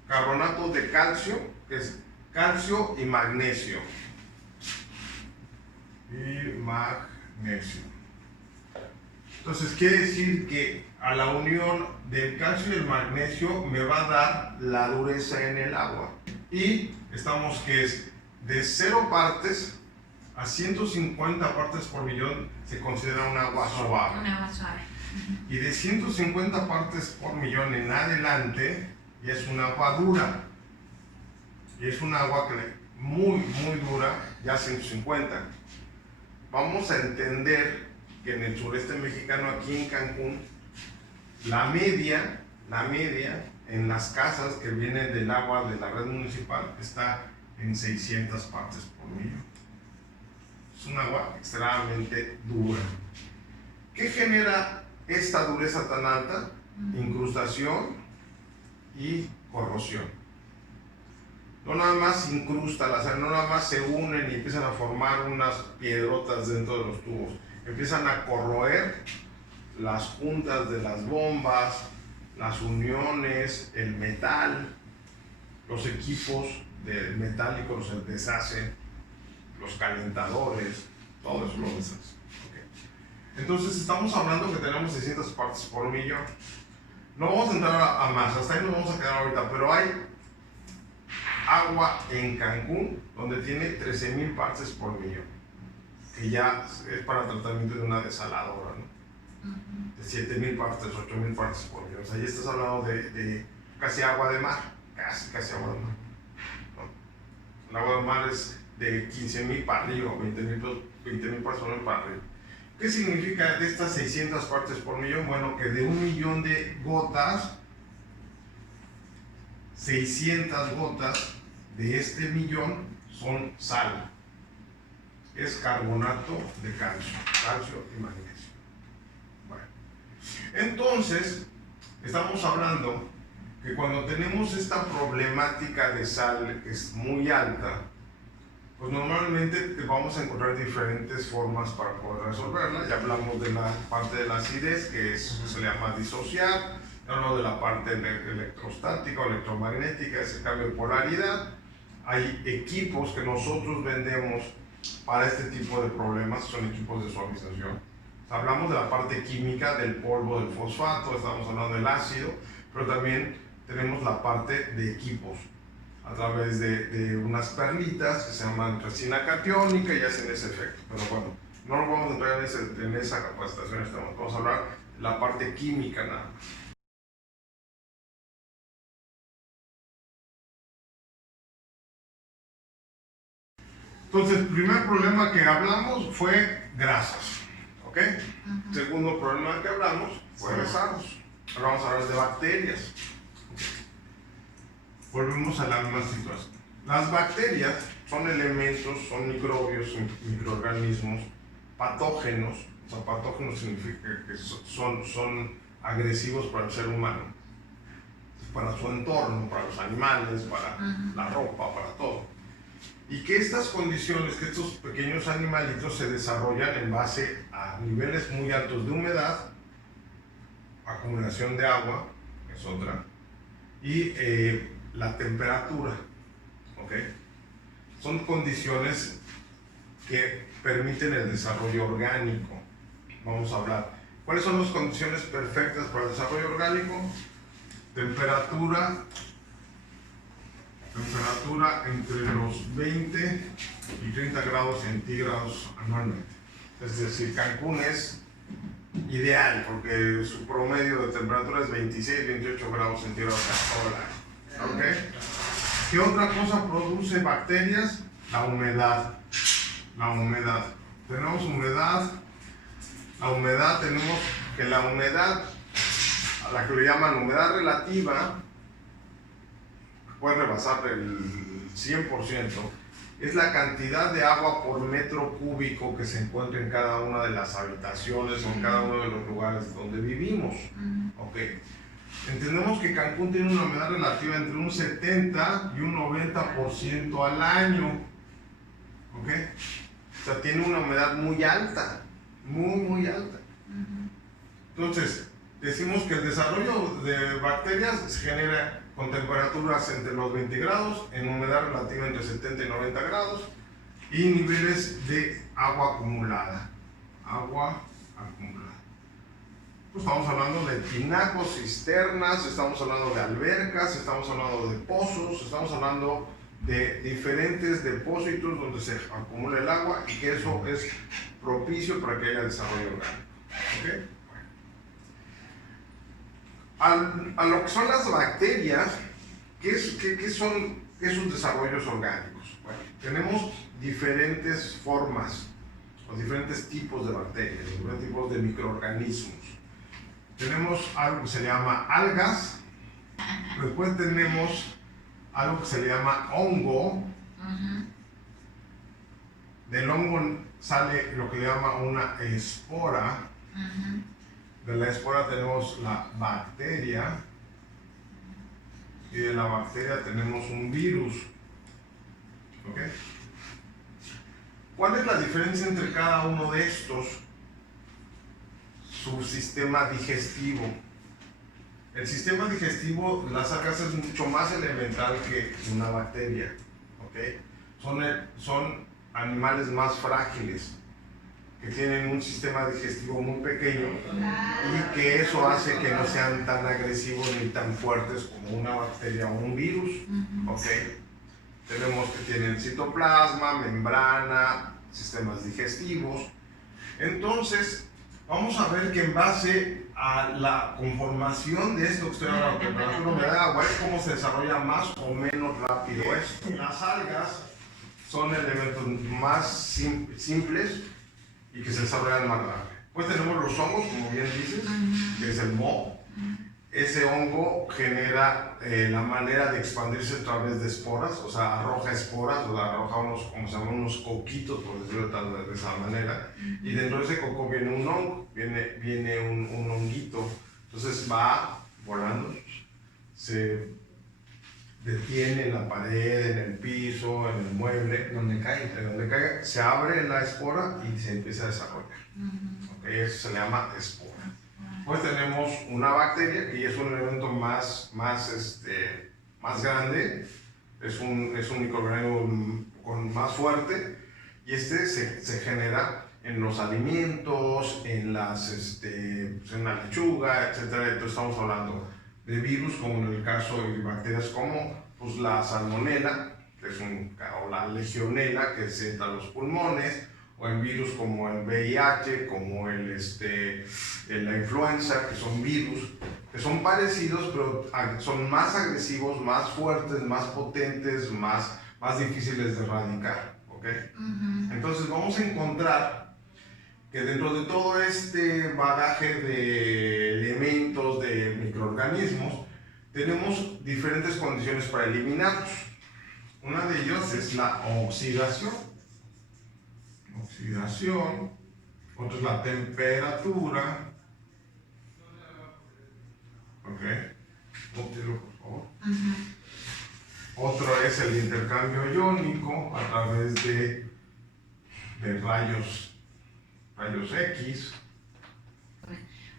carbonato de calcio, que es calcio y magnesio. Entonces quiere decir que a la unión del calcio y el magnesio me va a dar la dureza en el agua. Y estamos que es de 0 partes a 150 partes por millón se considera un agua suave. Un agua suave. Y de 150 partes por millón en adelante ya es un agua dura. Y es un agua que muy dura, ya 150. Vamos a entender que en el sureste mexicano, aquí en Cancún, la media en las casas que vienen del agua de la red municipal está en 600 partes por millón. Es un agua extremadamente dura. ¿Qué genera esta dureza tan alta? Incrustación y corrosión. No nada más se incrusta la sal, no nada más se unen y empiezan a formar unas piedrotas dentro de los tubos. Empiezan a corroer las puntas de las bombas, las uniones, el metal, los equipos metálicos se deshacen, los calentadores, todo eso lo deshace. Okay. Entonces estamos hablando que tenemos 600 partes por millón. No vamos a entrar a más, hasta ahí nos vamos a quedar ahorita, pero hay agua en Cancún donde tiene 13.000 partes por millón, que ya es para tratamiento de una desaladora, ¿no? De 7.000 partes, 8.000 partes por millón. O sea, ya estás hablando de casi agua de mar, casi agua de mar. ¿No? El agua de mar es de 15,000 para arriba, 20,000 personas para arriba. ¿Qué significa de estas 600 partes por millón? Bueno, que de 1,000,000 de gotas, 600 gotas de este millón son sal. Es carbonato de calcio, calcio y magnesio. Bueno, entonces, estamos hablando que cuando tenemos esta problemática de sal que es muy alta, pues normalmente vamos a encontrar diferentes formas para poder resolverla. Ya hablamos de la parte de la acidez, que se le llama disociar. Ya hablamos de la parte electrostática o electromagnética, ese cambio de polaridad. Hay equipos que nosotros vendemos para este tipo de problemas, son equipos de suavización. Hablamos de la parte química, del polvo, del fosfato, estamos hablando del ácido, pero también tenemos la parte de equipos a través de unas perlitas que se llaman resina catiónica y hacen ese efecto. Pero bueno, no nos vamos a entrar en esa capacitación, vamos a hablar de la parte química nada más. Entonces, el primer problema que hablamos fue grasas, ¿ok? Segundo problema que hablamos fue besados. Ahora vamos a hablar de bacterias. Volvemos a la misma situación. Las bacterias son elementos, son microbios, microorganismos patógenos. O sea, patógenos significa que son agresivos para el ser humano, para su entorno, para los animales, para la ropa, para todo. Y que estas condiciones, que estos pequeños animalitos se desarrollan en base a niveles muy altos de humedad, acumulación de agua, es otra, y la temperatura, ¿ok? Son condiciones que permiten el desarrollo orgánico. Vamos a hablar. ¿Cuáles son las condiciones perfectas para el desarrollo orgánico? Temperatura entre los 20 y 30 grados centígrados anualmente. Es decir, Cancún es ideal porque su promedio de temperatura es 26, 28 grados centígrados todo el año. ¿Okay? ¿Qué otra cosa produce bacterias? La humedad. La humedad. Tenemos humedad. La humedad, tenemos que la humedad, a la que le llaman humedad relativa, puede rebasar el 100%, es la cantidad de agua por metro cúbico que se encuentra en cada una de las habitaciones o en cada uno de los lugares donde vivimos. Okay. Entendemos que Cancún tiene una humedad relativa entre un 70 y un 90% al año. ¿Okay? O sea, tiene una humedad muy alta, muy alta. Entonces, decimos que el desarrollo de bacterias se genera con temperaturas entre los 20 grados, en humedad relativa entre 70 y 90 grados, y niveles de agua acumulada. Agua acumulada. Pues estamos hablando de tinacos, cisternas, estamos hablando de albercas, estamos hablando de pozos, estamos hablando de diferentes depósitos donde se acumula el agua y que eso es propicio para que haya desarrollo orgánico. ¿Okay? A lo que son las bacterias, ¿qué son sus desarrollos orgánicos? Bueno, tenemos diferentes formas o diferentes tipos de bacterias, diferentes tipos de microorganismos. Tenemos algo que se llama algas, después tenemos algo que se le llama hongo. Del hongo sale lo que le llama una espora. De la espora tenemos la bacteria y de la bacteria tenemos un virus. ¿Okay? ¿Cuál es la diferencia entre cada uno de estos? Su sistema digestivo. El sistema digestivo, las algas es mucho más elemental que una bacteria. ¿Okay? Son animales más frágiles, que tienen un sistema digestivo muy pequeño y que eso hace que no sean tan agresivos ni tan fuertes como una bacteria o un virus. ¿Okay? Tenemos que tienen citoplasma, membrana, sistemas digestivos. Entonces, vamos a ver que en base a la conformación de esto que estoy hablando, temperatura, humedad, agua, es cómo se desarrolla más o menos rápido esto. Las algas son elementos más simples y que se desarrollan más rápido. Pues tenemos los hongos, como bien dices, que es el moho. Ese hongo genera la manera de expandirse a través de esporas, o sea, arroja esporas, o sea, arroja unos, como se llaman, unos coquitos, por decirlo de esa manera. Y dentro de ese coco viene un hongo, viene un honguito. Entonces va volando, se detiene en la pared, en el piso, en el mueble, Donde cae. donde caiga, se abre la espora y se empieza a desarrollar. ¿Okay? Eso se le llama espora. Pues tenemos una bacteria que es un elemento más grande, es un microorganismo más fuerte, y se genera en los alimentos, en la lechuga, etc. Entonces estamos hablando de virus, como en el caso de bacterias como pues, la salmonela, que es o la legionela, que se entra a los pulmones, o en virus como el VIH, como la influenza, que son virus que son parecidos, pero son más agresivos, más fuertes, más potentes, más difíciles de erradicar. ¿Okay? Entonces vamos a encontrar que dentro de todo este bagaje de elementos, de microorganismos, tenemos diferentes condiciones para eliminarlos. Una de ellas es la oxidación. Otra es la temperatura. Ok, óptelo por favor. Otro es el intercambio iónico a través de rayos X.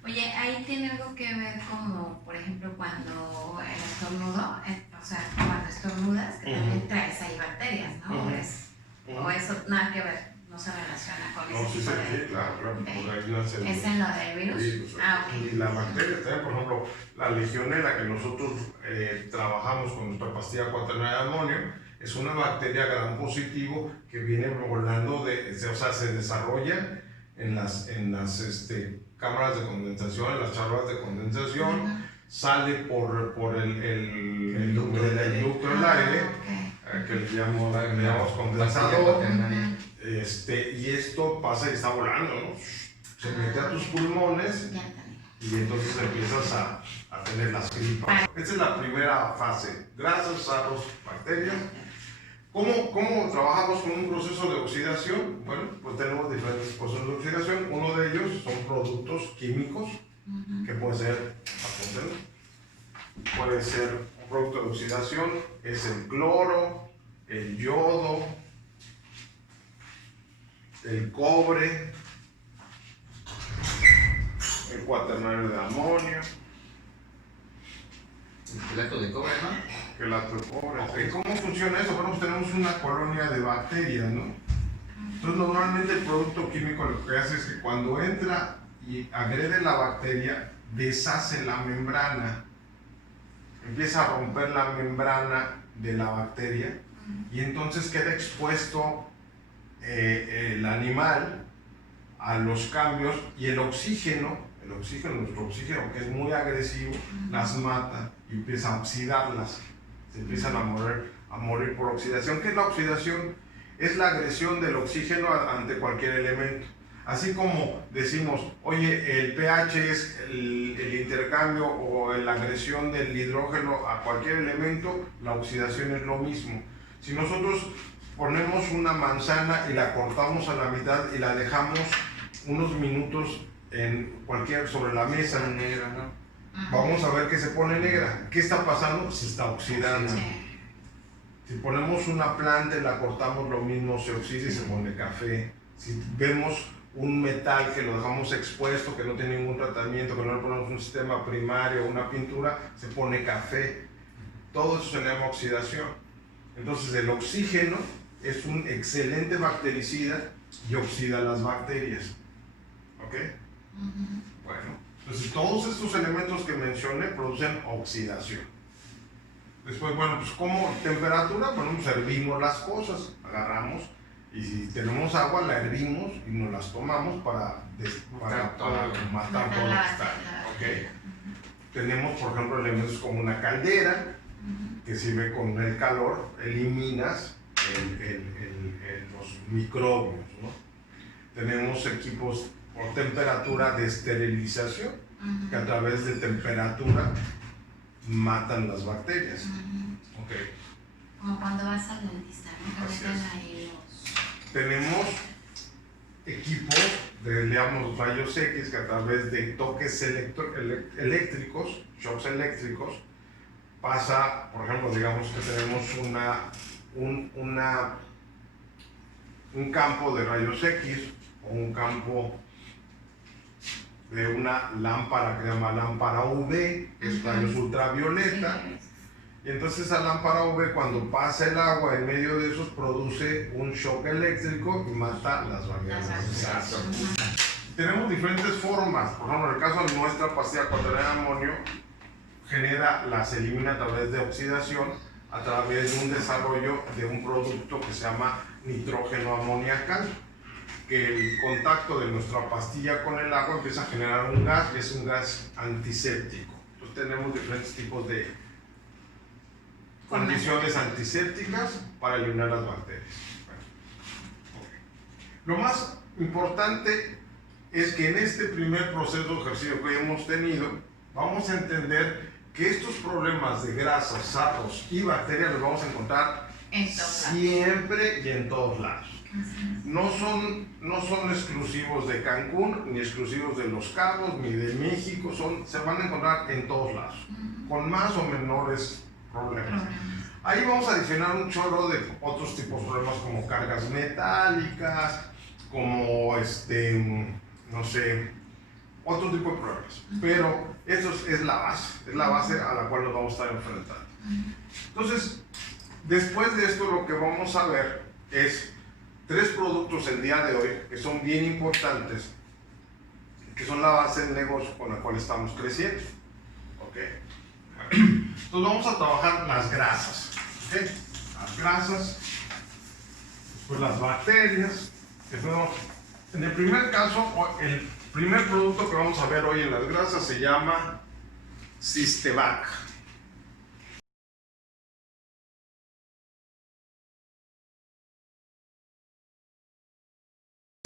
Oye, ahí tiene algo que ver como, por ejemplo, cuando el estornudo, o sea, cuando estornudas, que también traes ahí bacterias, ¿no? O eso nada que ver. No se relaciona con No, ese sí, tipo de... sí, claro, Okay. por ahí nace ¿Es en lo del virus? Sí, Ok. Y la bacteria también, por ejemplo, la legionela que nosotros trabajamos con nuestra pastilla cuaternaria de amonio, es una bacteria gran positivo que viene volando, o sea, se desarrolla en las cámaras de condensación, en las charlas de condensación, sale por el ducto del aire, que le llamamos condensador. Y esto pasa y está volando, ¿no? Se mete a tus pulmones y entonces empiezas a tener las gripas. Esta es la primera fase. Gracias a las bacterias. ¿Cómo trabajamos con un proceso de oxidación? Bueno, pues tenemos diferentes procesos de oxidación. Uno de ellos son productos químicos, que puede ser, puede ser un producto de oxidación, es el cloro, el yodo, el cobre, el cuaternario de amonio, El quelato de cobre, ¿no? quelato de cobre. ¿Cómo funciona eso? Bueno, pues tenemos una colonia de bacterias, ¿no? Entonces, normalmente el producto químico lo que hace es que cuando entra y agrede la bacteria, deshace la membrana, empieza a romper la membrana de la bacteria y entonces queda expuesto el animal a los cambios, y el oxígeno, nuestro oxígeno, que es muy agresivo, las mata y empieza a oxidarlas, se empiezan a morir por oxidación. ¿Qué es la oxidación? Es la agresión del oxígeno ante cualquier elemento. Así como decimos, oye, el pH es el intercambio o la agresión del hidrógeno a cualquier elemento, la oxidación es lo mismo. Si nosotros ponemos una manzana y la cortamos a la mitad y la dejamos unos minutos sobre la mesa, Negra, ¿no? vamos a ver que se pone negra. ¿Qué está pasando? Se está oxidando. Si ponemos una planta y la cortamos, lo mismo, se oxida y se pone café. Si vemos un metal que lo dejamos expuesto, que no tiene ningún tratamiento, que no le ponemos un sistema primario o una pintura, se pone café. Todo eso se llama oxidación. Entonces el oxígeno es un excelente bactericida y oxida las bacterias. ¿Ok? Bueno, entonces todos estos elementos que mencioné producen oxidación. Después, bueno, pues como temperatura, bueno, pues hervimos las cosas, agarramos y si tenemos agua la hervimos y nos las tomamos para matar todo lo que está. ¿Okay? Tenemos, por ejemplo, elementos como una caldera, que sirve con el calor, eliminas los microbios, ¿no? Tenemos equipos por temperatura de esterilización, que a través de temperatura matan las bacterias. Okay. Como cuando vas al dentista, ¿no? Que Así meten es. ahí los... Tenemos equipos de, digamos, rayos X que a través de toques eléctricos, shocks eléctricos, pasa, por ejemplo, digamos que tenemos un campo de rayos X o un campo de una lámpara que se llama lámpara UV, que es rayos ultravioleta. Y entonces esa lámpara UV, cuando pasa el agua en medio de esos, produce un shock eléctrico y mata las bacterias. Tenemos diferentes formas. Por ejemplo, en el caso de nuestra pastilla cuaternaria de amonio, las elimina a través de oxidación, a través de un desarrollo de un producto que se llama nitrógeno amoniacal, que el contacto de nuestra pastilla con el agua empieza a generar un gas, y es un gas antiséptico. Entonces tenemos diferentes tipos de condiciones antisépticas para eliminar las bacterias. Lo más importante es que en este primer proceso de ejercicio que hemos tenido, vamos a entender que estos problemas de grasas, sarros y bacterias los vamos a encontrar siempre y en todos lados. No son exclusivos de Cancún, ni exclusivos de Los Cabos, ni de México, se van a encontrar en todos lados, con más o menores problemas. Ahí vamos a adicionar un chorro de otros tipos de problemas como cargas metálicas, como no sé, otro tipo de problemas. Pero eso es la base a la cual nos vamos a estar enfrentando. Entonces, después de esto lo que vamos a ver es 3 productos el día de hoy que son bien importantes, que son la base del negocio con la cual estamos creciendo. ¿Okay? Entonces vamos a trabajar las grasas. ¿Okay? Las grasas, después las bacterias. En el primer caso, el primer producto que vamos a ver hoy en las grasas se llama Cistevac.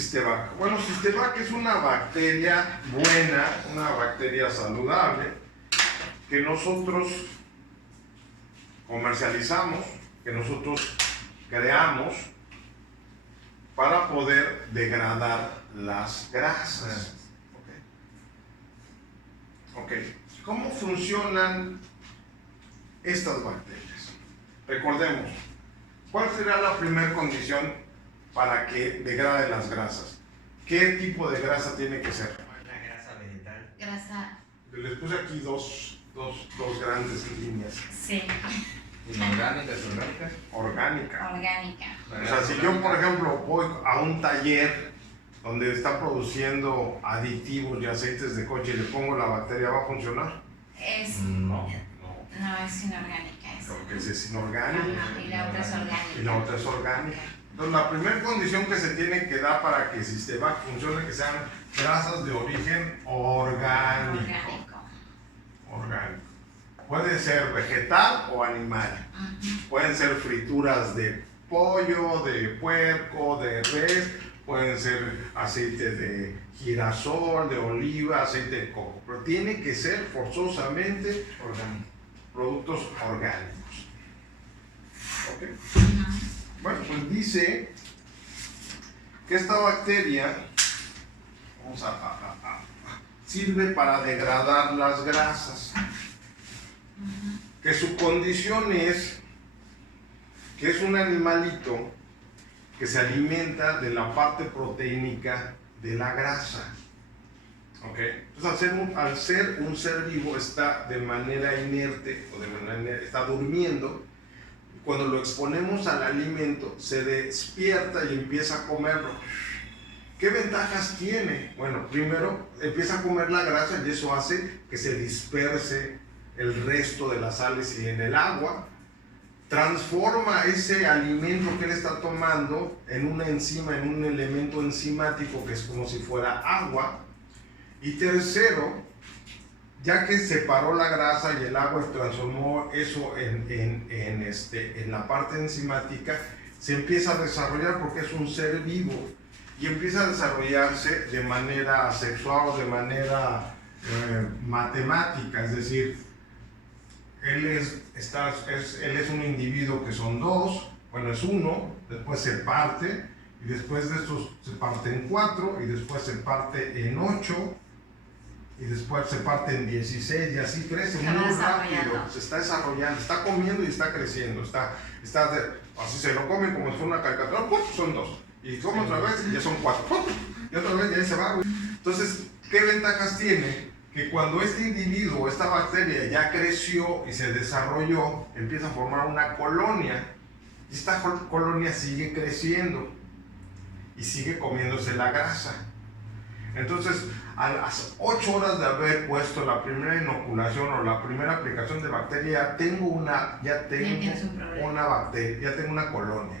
Cistevac. Bueno, Cistevac es una bacteria buena, una bacteria saludable, que nosotros comercializamos, que nosotros creamos para poder degradar las grasas. Okay. ¿Cómo funcionan estas bacterias? Recordemos, ¿cuál será la primera condición para que degrade las grasas? ¿Qué tipo de grasa tiene que ser? La grasa vegetal. Grasa. Les puse aquí dos grandes líneas. Sí. Inorgánicas, orgánicas. Orgánica. Orgánica. O sea, si yo, por ejemplo, voy a un taller donde están produciendo aditivos y aceites de coche y le pongo la bacteria, ¿va a funcionar? No. No, es inorgánica. Porque es inorgánica. Y la otra es orgánica. Y la otra es orgánica. Entonces, la primera condición que se tiene que dar para que el sistema funcione es que sean grasas de origen orgánico. Orgánico. Puede ser vegetal o animal. Pueden ser frituras de pollo, de puerco, de res. Pueden ser aceite de girasol, de oliva, aceite de coco. Pero tiene que ser forzosamente productos orgánicos. ¿Okay? Bueno, pues dice que esta bacteria sirve para degradar las grasas. Que su condición es que es un animalito que se alimenta de la parte proteínica de la grasa. ¿Okay? Entonces, al ser un ser vivo, está de manera inerte, está durmiendo. Cuando lo exponemos al alimento, se despierta y empieza a comerlo. ¿Qué ventajas tiene? Bueno, primero, empieza a comer la grasa y eso hace que se disperse el resto de las sales y en el agua. Transforma ese alimento que él está tomando en una enzima, en un elemento enzimático que es como si fuera agua. Y tercero, ya que separó la grasa y el agua y transformó eso en la parte enzimática, se empieza a desarrollar porque es un ser vivo y empieza a desarrollarse de manera sexual o de manera matemática, es decir, él es un individuo que son dos, bueno, es uno, después se parte, y después de eso se parte en 4, y después se parte en 8, y después se parte en 16, y así crece muy rápido, se está desarrollando, está comiendo y está creciendo, así se lo come como si fuera una caricatura, ¡pum! Son 2, y come otra vez y ya son 4, ¡pum! Y otra vez y ahí se va. Entonces, ¿qué ventajas tiene? Que cuando este individuo, esta bacteria ya creció y se desarrolló, empieza a formar una colonia, y esta colonia sigue creciendo y sigue comiéndose la grasa. Entonces, a las 8 horas de haber puesto la primera inoculación o la primera aplicación de bacteria, ya tengo una bacteria, ya tengo una colonia.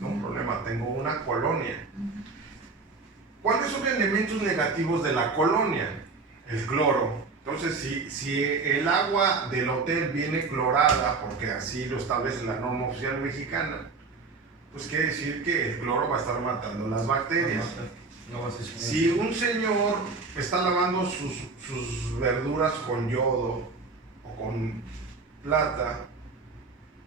No un problema, tengo una colonia. ¿Cuáles son elementos negativos de la colonia? El cloro. Entonces, si el agua del hotel viene clorada, porque así lo establece la norma oficial mexicana, pues quiere decir que el cloro va a estar matando las bacterias. Si un señor está lavando sus verduras con yodo o con plata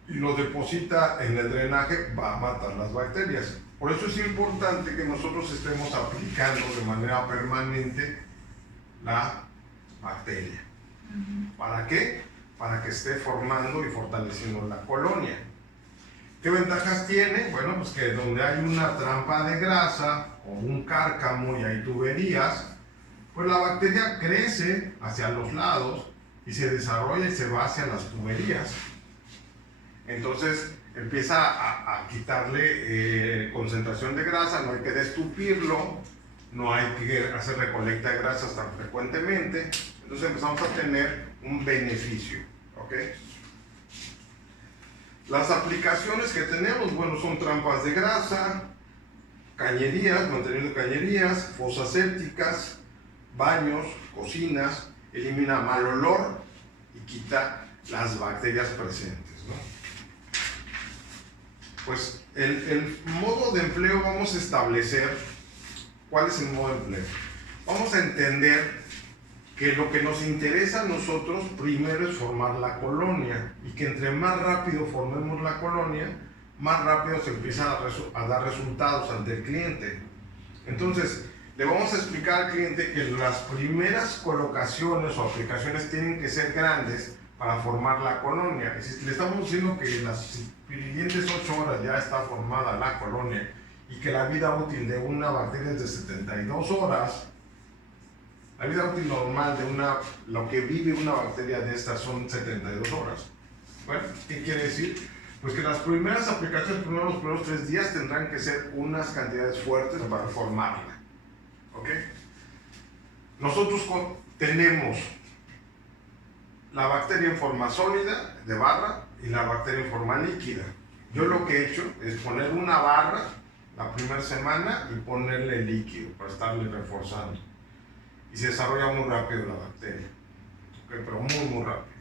y lo deposita en el drenaje, va a matar las bacterias. Por eso es importante que nosotros estemos aplicando de manera permanente la bacteria. ¿Para qué? Para que esté formando y fortaleciendo la colonia. ¿Qué ventajas tiene? Bueno, pues que donde hay una trampa de grasa o un cárcamo y hay tuberías, pues la bacteria crece hacia los lados y se desarrolla y se va hacia las tuberías. Entonces empieza a quitarle concentración de grasa, no hay que destupirlo, no hay que hacer recolecta de grasas tan frecuentemente, entonces empezamos a tener un beneficio, ¿ok? Las aplicaciones que tenemos, bueno, son trampas de grasa, cañerías, mantenimiento de cañerías, fosas sépticas, baños, cocinas, elimina mal olor y quita las bacterias presentes, ¿no? Pues el modo de empleo vamos a establecer. ¿Cuál es el modo de empleo? Vamos a entender que lo que nos interesa a nosotros primero es formar la colonia y que entre más rápido formemos la colonia, más rápido se empieza a dar resultados ante el cliente. Entonces, le vamos a explicar al cliente que las primeras colocaciones o aplicaciones tienen que ser grandes para formar la colonia. Y si le estamos diciendo que en las siguientes 8 horas ya está formada la colonia y que la vida útil de una bacteria es de 72 horas, la vida útil normal de lo que vive una bacteria de estas son 72 horas. Bueno, ¿qué quiere decir? Pues que las primeras aplicaciones, los primeros 3 días tendrán que ser unas cantidades fuertes para formarla. ¿Ok? Nosotros tenemos la bacteria en forma sólida, de barra, y la bacteria en forma líquida. Yo lo que he hecho es poner una barra la primera semana y ponerle líquido para estarle reforzando. Y se desarrolla muy rápido la bacteria. ¿Okay? Pero muy rápido.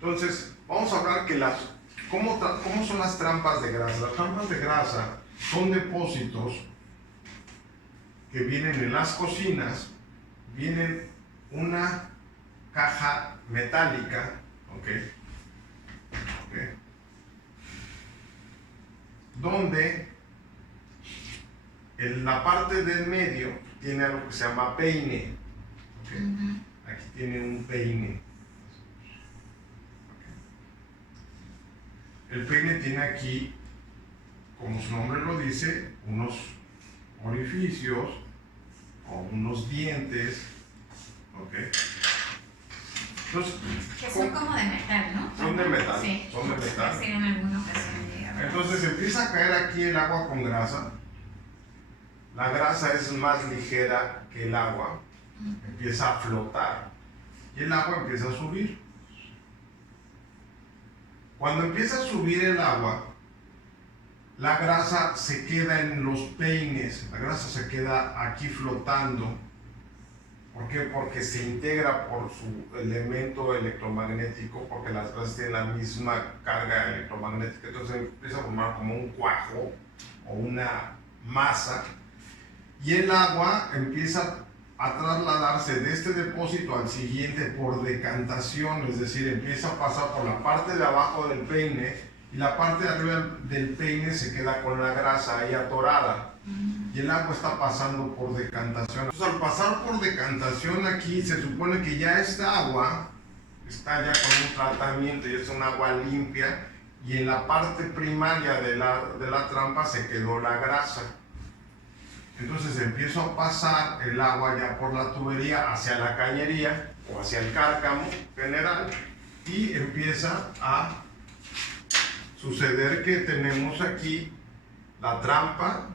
Entonces, vamos a hablar que ¿cómo son las trampas de grasa? Las trampas de grasa son depósitos que vienen en las cocinas, vienen una caja metálica, donde en la parte del medio tiene algo que se llama peine. Aquí tiene un peine. El peine tiene aquí, como su nombre lo dice, unos orificios o unos dientes. Entonces, que son como de metal, ¿no? Son de metal. Sí. Son de metal. Sí, en alguna ocasión llegaron. Entonces empieza a caer aquí el agua con grasa. La grasa es más ligera que el agua. Empieza a flotar. Y el agua empieza a subir. Cuando empieza a subir el agua, la grasa se queda en los peines. La grasa se queda aquí flotando. ¿Por qué? Porque se integra por su elemento electromagnético, porque las grasas tienen la misma carga electromagnética, entonces empieza a formar como un cuajo o una masa, y el agua empieza a trasladarse de este depósito al siguiente por decantación, es decir, empieza a pasar por la parte de abajo del peine y la parte de arriba del peine se queda con la grasa ahí atorada y el agua está pasando por decantación. Entonces, al pasar por decantación aquí se supone que ya esta agua está ya con un tratamiento y es un agua limpia, y en la parte primaria de la trampa se quedó la grasa. Entonces empiezo a pasar el agua ya por la tubería hacia la cañería o hacia el cárcamo general, y empieza a suceder que tenemos aquí la trampa,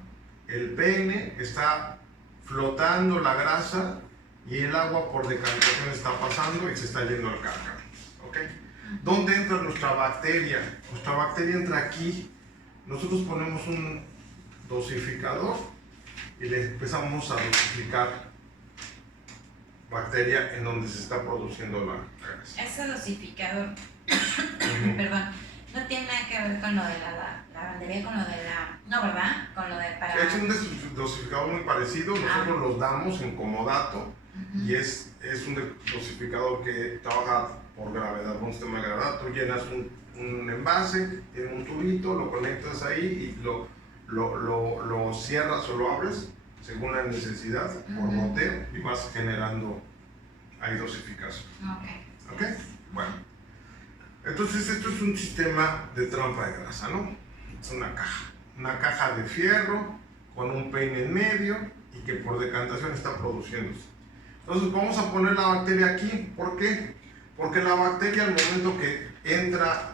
el peine, está flotando la grasa y el agua por decantación está pasando y se está yendo al cárcamo. ¿Okay? ¿Dónde entra nuestra bacteria? Nuestra bacteria entra aquí. Nosotros ponemos un dosificador y le empezamos a dosificar bacteria en donde se está produciendo la grasa. Ese dosificador, perdón, no tiene nada que ver con lo de la lavandería, con lo de la... No, ¿verdad? Con lo de para... Es un dosificador muy parecido, nosotros los damos en comodato, y es un dosificador que trabaja por gravedad, un sistema de gravedad. Tú llenas un envase, tiene un tubito, lo conectas ahí y lo cierras o lo abres según la necesidad, por goteo, y vas generando ahí dosificación. ¿Ok? Bueno, entonces esto es un sistema de trampa de grasa, ¿no? Es una caja de fierro con un peine en medio y que por decantación está produciéndose. Entonces vamos a poner la bacteria aquí. ¿Por qué? Porque la bacteria, al momento que entra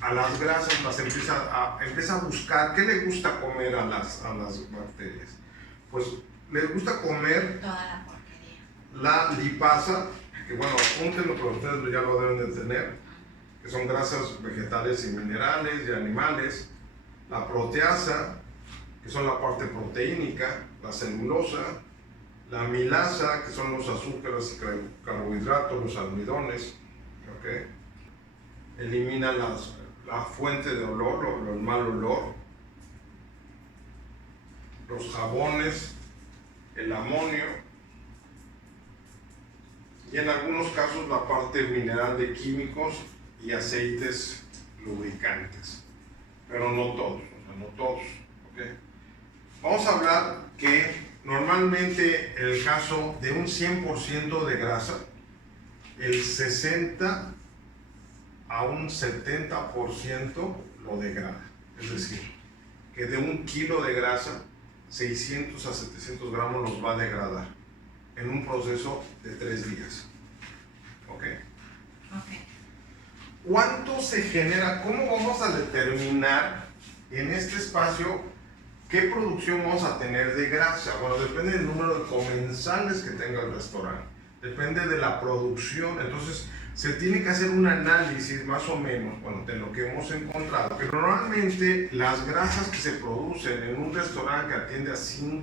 a las grasas, las empieza a buscar. ¿Qué le gusta comer a las bacterias? Pues les gusta comer toda la porquería. La lipasa, que bueno, apúntenlo, pero ustedes ya lo deben de tener, que son grasas vegetales y minerales y animales. La proteasa, que son la parte proteínica. La celulosa. La amilasa, que son los azúcares, carbohidratos, los almidones. ¿Okay? Elimina la fuente de olor, el mal olor. Los jabones, el amonio, y en algunos casos la parte mineral de químicos y aceites lubricantes, pero no todos, no todos. ¿Okay? Vamos a hablar que normalmente en el caso de un 100% de grasa, el 60 a un 70% lo degrada. Es decir, que de 1 kilo de grasa, 600 a 700 gramos los va a degradar en un proceso de 3 días. ¿Ok? ¿Cuánto se genera? ¿Cómo vamos a determinar en este espacio qué producción vamos a tener de grasa? Bueno, depende del número de comensales que tenga el restaurante, depende de la producción. Entonces se tiene que hacer un análisis más o menos, bueno, de lo que hemos encontrado, que normalmente las grasas que se producen en un restaurante que atiende a 5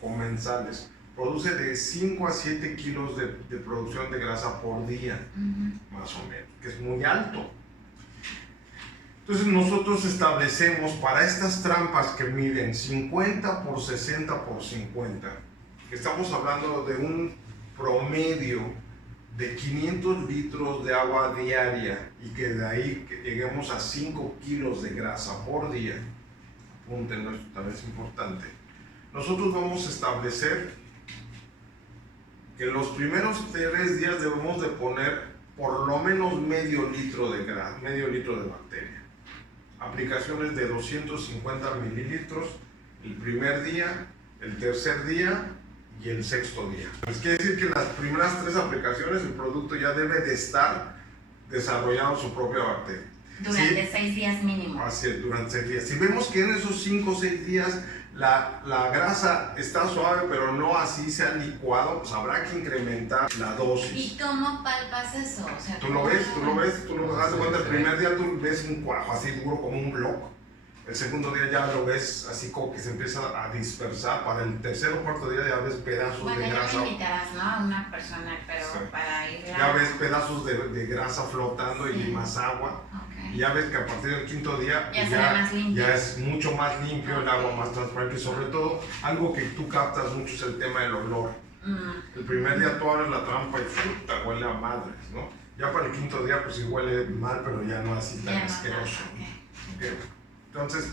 comensales produce de 5 a 7 kilos de producción de grasa por día, más o menos, que es muy alto. Entonces nosotros establecemos para estas trampas que miden 50 por 60 por 50, que estamos hablando de un promedio de 500 litros de agua diaria, y que de ahí que lleguemos a 5 kilos de grasa por día. Apúntenlo, esto también es importante. Nosotros vamos a establecer que en los primeros 3 días debemos de poner por lo menos medio litro de bacteria. Aplicaciones de 250 mililitros el primer día, el tercer día y el sexto día. Pues quiere decir que en las primeras 3 aplicaciones el producto ya debe de estar desarrollando su propia bacteria. Durante 6 días mínimo. Así es, durante 6 días. Si vemos que en esos 5 o 6 días la grasa está suave, pero no así se ha licuado, pues habrá que incrementar la dosis. ¿Y cómo palpas eso? O sea, Tú lo das de cuenta, el primer día tú ves un cuajo así duro como un bloque. el segundo día ya lo ves así como que se empieza a dispersar, para el tercer o cuarto día ya ves pedazos Bueno, de ya grasa. me invitarás, ¿no? A una persona, pero Sí. para ir a... Ya ves pedazos de grasa flotando Sí. y más agua. Ok. Y ya ves que a partir del quinto día Ya se ve más limpio. ya es mucho más limpio, el Ok. agua más transparente y sobre todo algo que tú captas mucho es el tema del olor. El primer día tú abres la trampa y puta, huele a madres, ¿no? Ya para el quinto día pues sí huele mal, pero ya no así tan Ya no, asqueroso. ok. ¿Ok? Entonces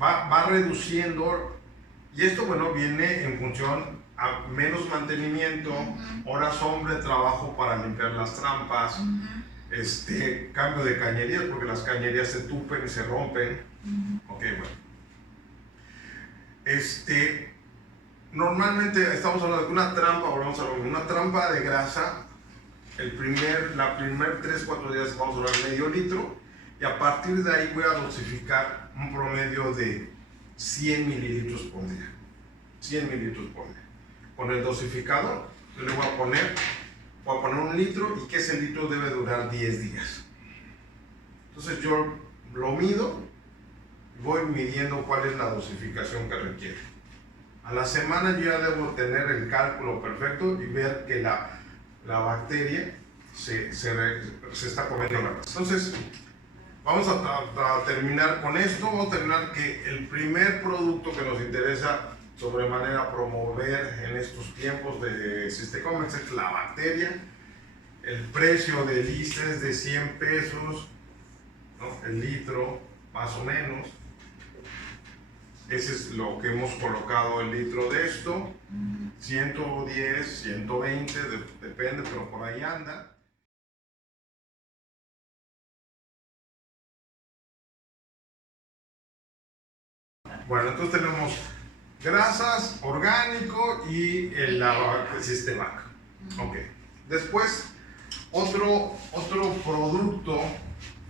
va reduciendo y esto bueno viene en función a menos mantenimiento, horas hombre, trabajo para limpiar las trampas, cambio de cañerías porque las cañerías se tupen y se rompen. Ok, bueno. Normalmente estamos hablando de una trampa, volvemos a hablar de una trampa de grasa, la primer 3-4 días vamos a hablar de medio litro y a partir de ahí voy a dosificar un promedio de 100 mililitros por día. 100 mililitros por día. Con el dosificador yo le voy a poner 1 litro y que ese litro debe durar 10 días. Entonces yo lo mido y voy midiendo cuál es la dosificación que requiere. A la semana yo ya debo tener el cálculo perfecto y ver que la bacteria se está comiendo la grasa. Entonces, vamos a terminar con esto. Vamos a terminar que el primer producto que nos interesa sobremanera promover en estos tiempos de Sistecomex es la bacteria. El precio de lista es de 100 pesos, ¿no? El litro, más o menos. Ese es lo que hemos colocado el litro de esto, 110, 120, depende, pero por ahí anda. Bueno, entonces tenemos grasas, orgánico y el Sistevac. Ok. Después, otro producto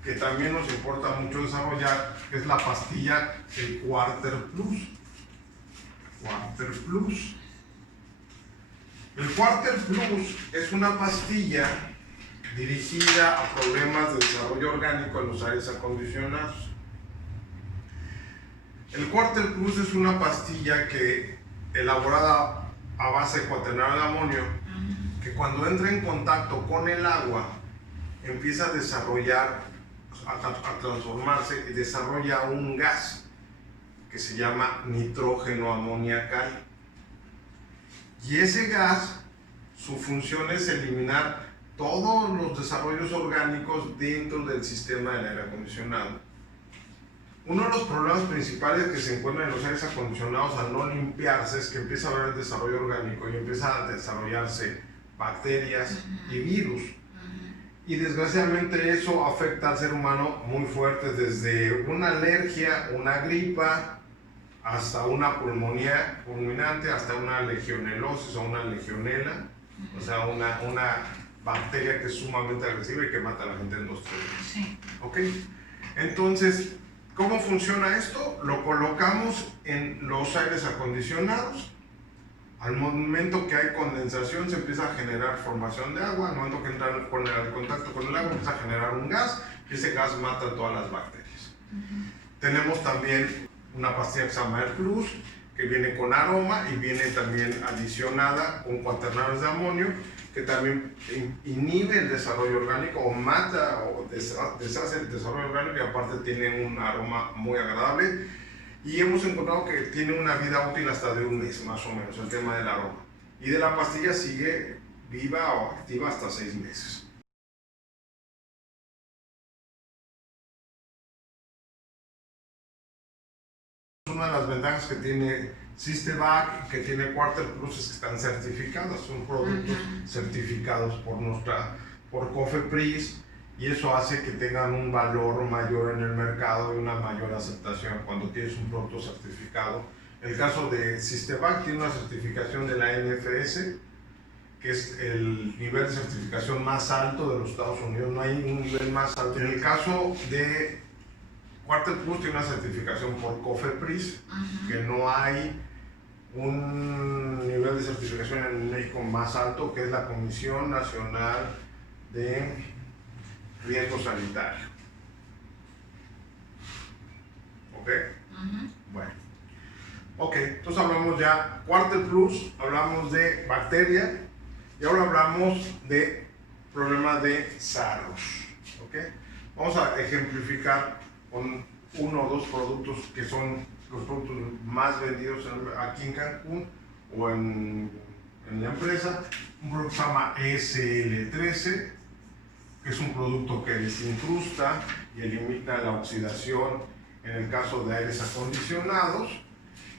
que también nos importa mucho desarrollar es la pastilla, el Quarter Plus. Quarter Plus. El Quarter Plus es una pastilla dirigida a problemas de desarrollo orgánico en los aires acondicionados. El Quarter Plus es una pastilla elaborada a base de cuaternario de amonio, que cuando entra en contacto con el agua empieza a desarrollar, a transformarse y desarrolla un gas que se llama nitrógeno amoniacal. Y ese gas, su función es eliminar todos los desarrollos orgánicos dentro del sistema del aire acondicionado. Uno de los problemas principales que se encuentran en los aires acondicionados al no limpiarse es que empieza a haber desarrollo orgánico y empieza a desarrollarse bacterias y virus. Y desgraciadamente eso afecta al ser humano muy fuerte, desde una alergia, una gripa, hasta una pulmonía fulminante, hasta una legionelosis o una legionela, o sea, una bacteria que es sumamente agresiva y que mata a la gente en 2-3 días. Sí. ¿Ok? Entonces, ¿cómo funciona esto? Lo colocamos en los aires acondicionados. Al momento que hay condensación se empieza a generar formación de agua, al momento que entra en contacto con el agua empieza a generar un gas y ese gas mata a todas las bacterias. Tenemos también una pastilla que se llama el Plus, que viene con aroma y viene también adicionada con cuaternarios de amonio, que también inhibe el desarrollo orgánico o mata o deshace el desarrollo orgánico y aparte tiene un aroma muy agradable. Y hemos encontrado que tiene una vida útil hasta de 1 mes, más o menos, el tema del aroma. Y de la pastilla sigue viva o activa hasta 6 meses. Una de las ventajas que tiene Sistevac, que tiene Quarter Plus, es que están certificadas. Son productos certificados por COFEPRIS. Y eso hace que tengan un valor mayor en el mercado y una mayor aceptación cuando tienes un producto certificado. El caso de Sistevac tiene una certificación de la NFS, que es el nivel de certificación más alto de los Estados Unidos. No hay un nivel más alto. En el caso de Quarter Plus tiene una certificación por COFEPRIS, que no hay un nivel de certificación en México más alto, que es la Comisión Nacional de Riesgo Sanitario. ¿Ok? Ujú. Bueno. Ok, entonces hablamos ya, Quarter Plus, hablamos de bacteria y ahora hablamos de problemas de SARS. ¿Ok? Vamos a ejemplificar con uno o dos productos que son los productos más vendidos aquí en Cancún o en la empresa. Un producto que se llama SL13, que es un producto que desincrusta y elimina la oxidación en el caso de aires acondicionados.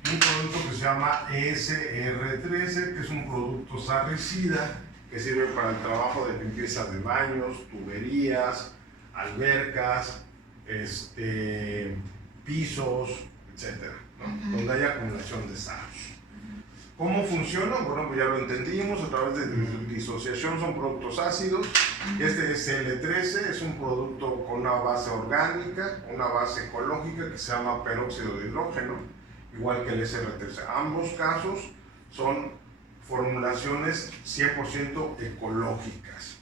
Un producto que se llama SR13, que es un producto sarricida que sirve para el trabajo de limpieza de baños, tuberías, albercas, pisos, etc., ¿no? Donde haya acumulación de SARS. ¿Cómo funciona? Bueno, pues ya lo entendimos, a través de disociación son productos ácidos. Este SL13 es un producto con una base orgánica, una base ecológica que se llama peróxido de hidrógeno, igual que el SR13. Ambos casos son formulaciones 100% ecológicas.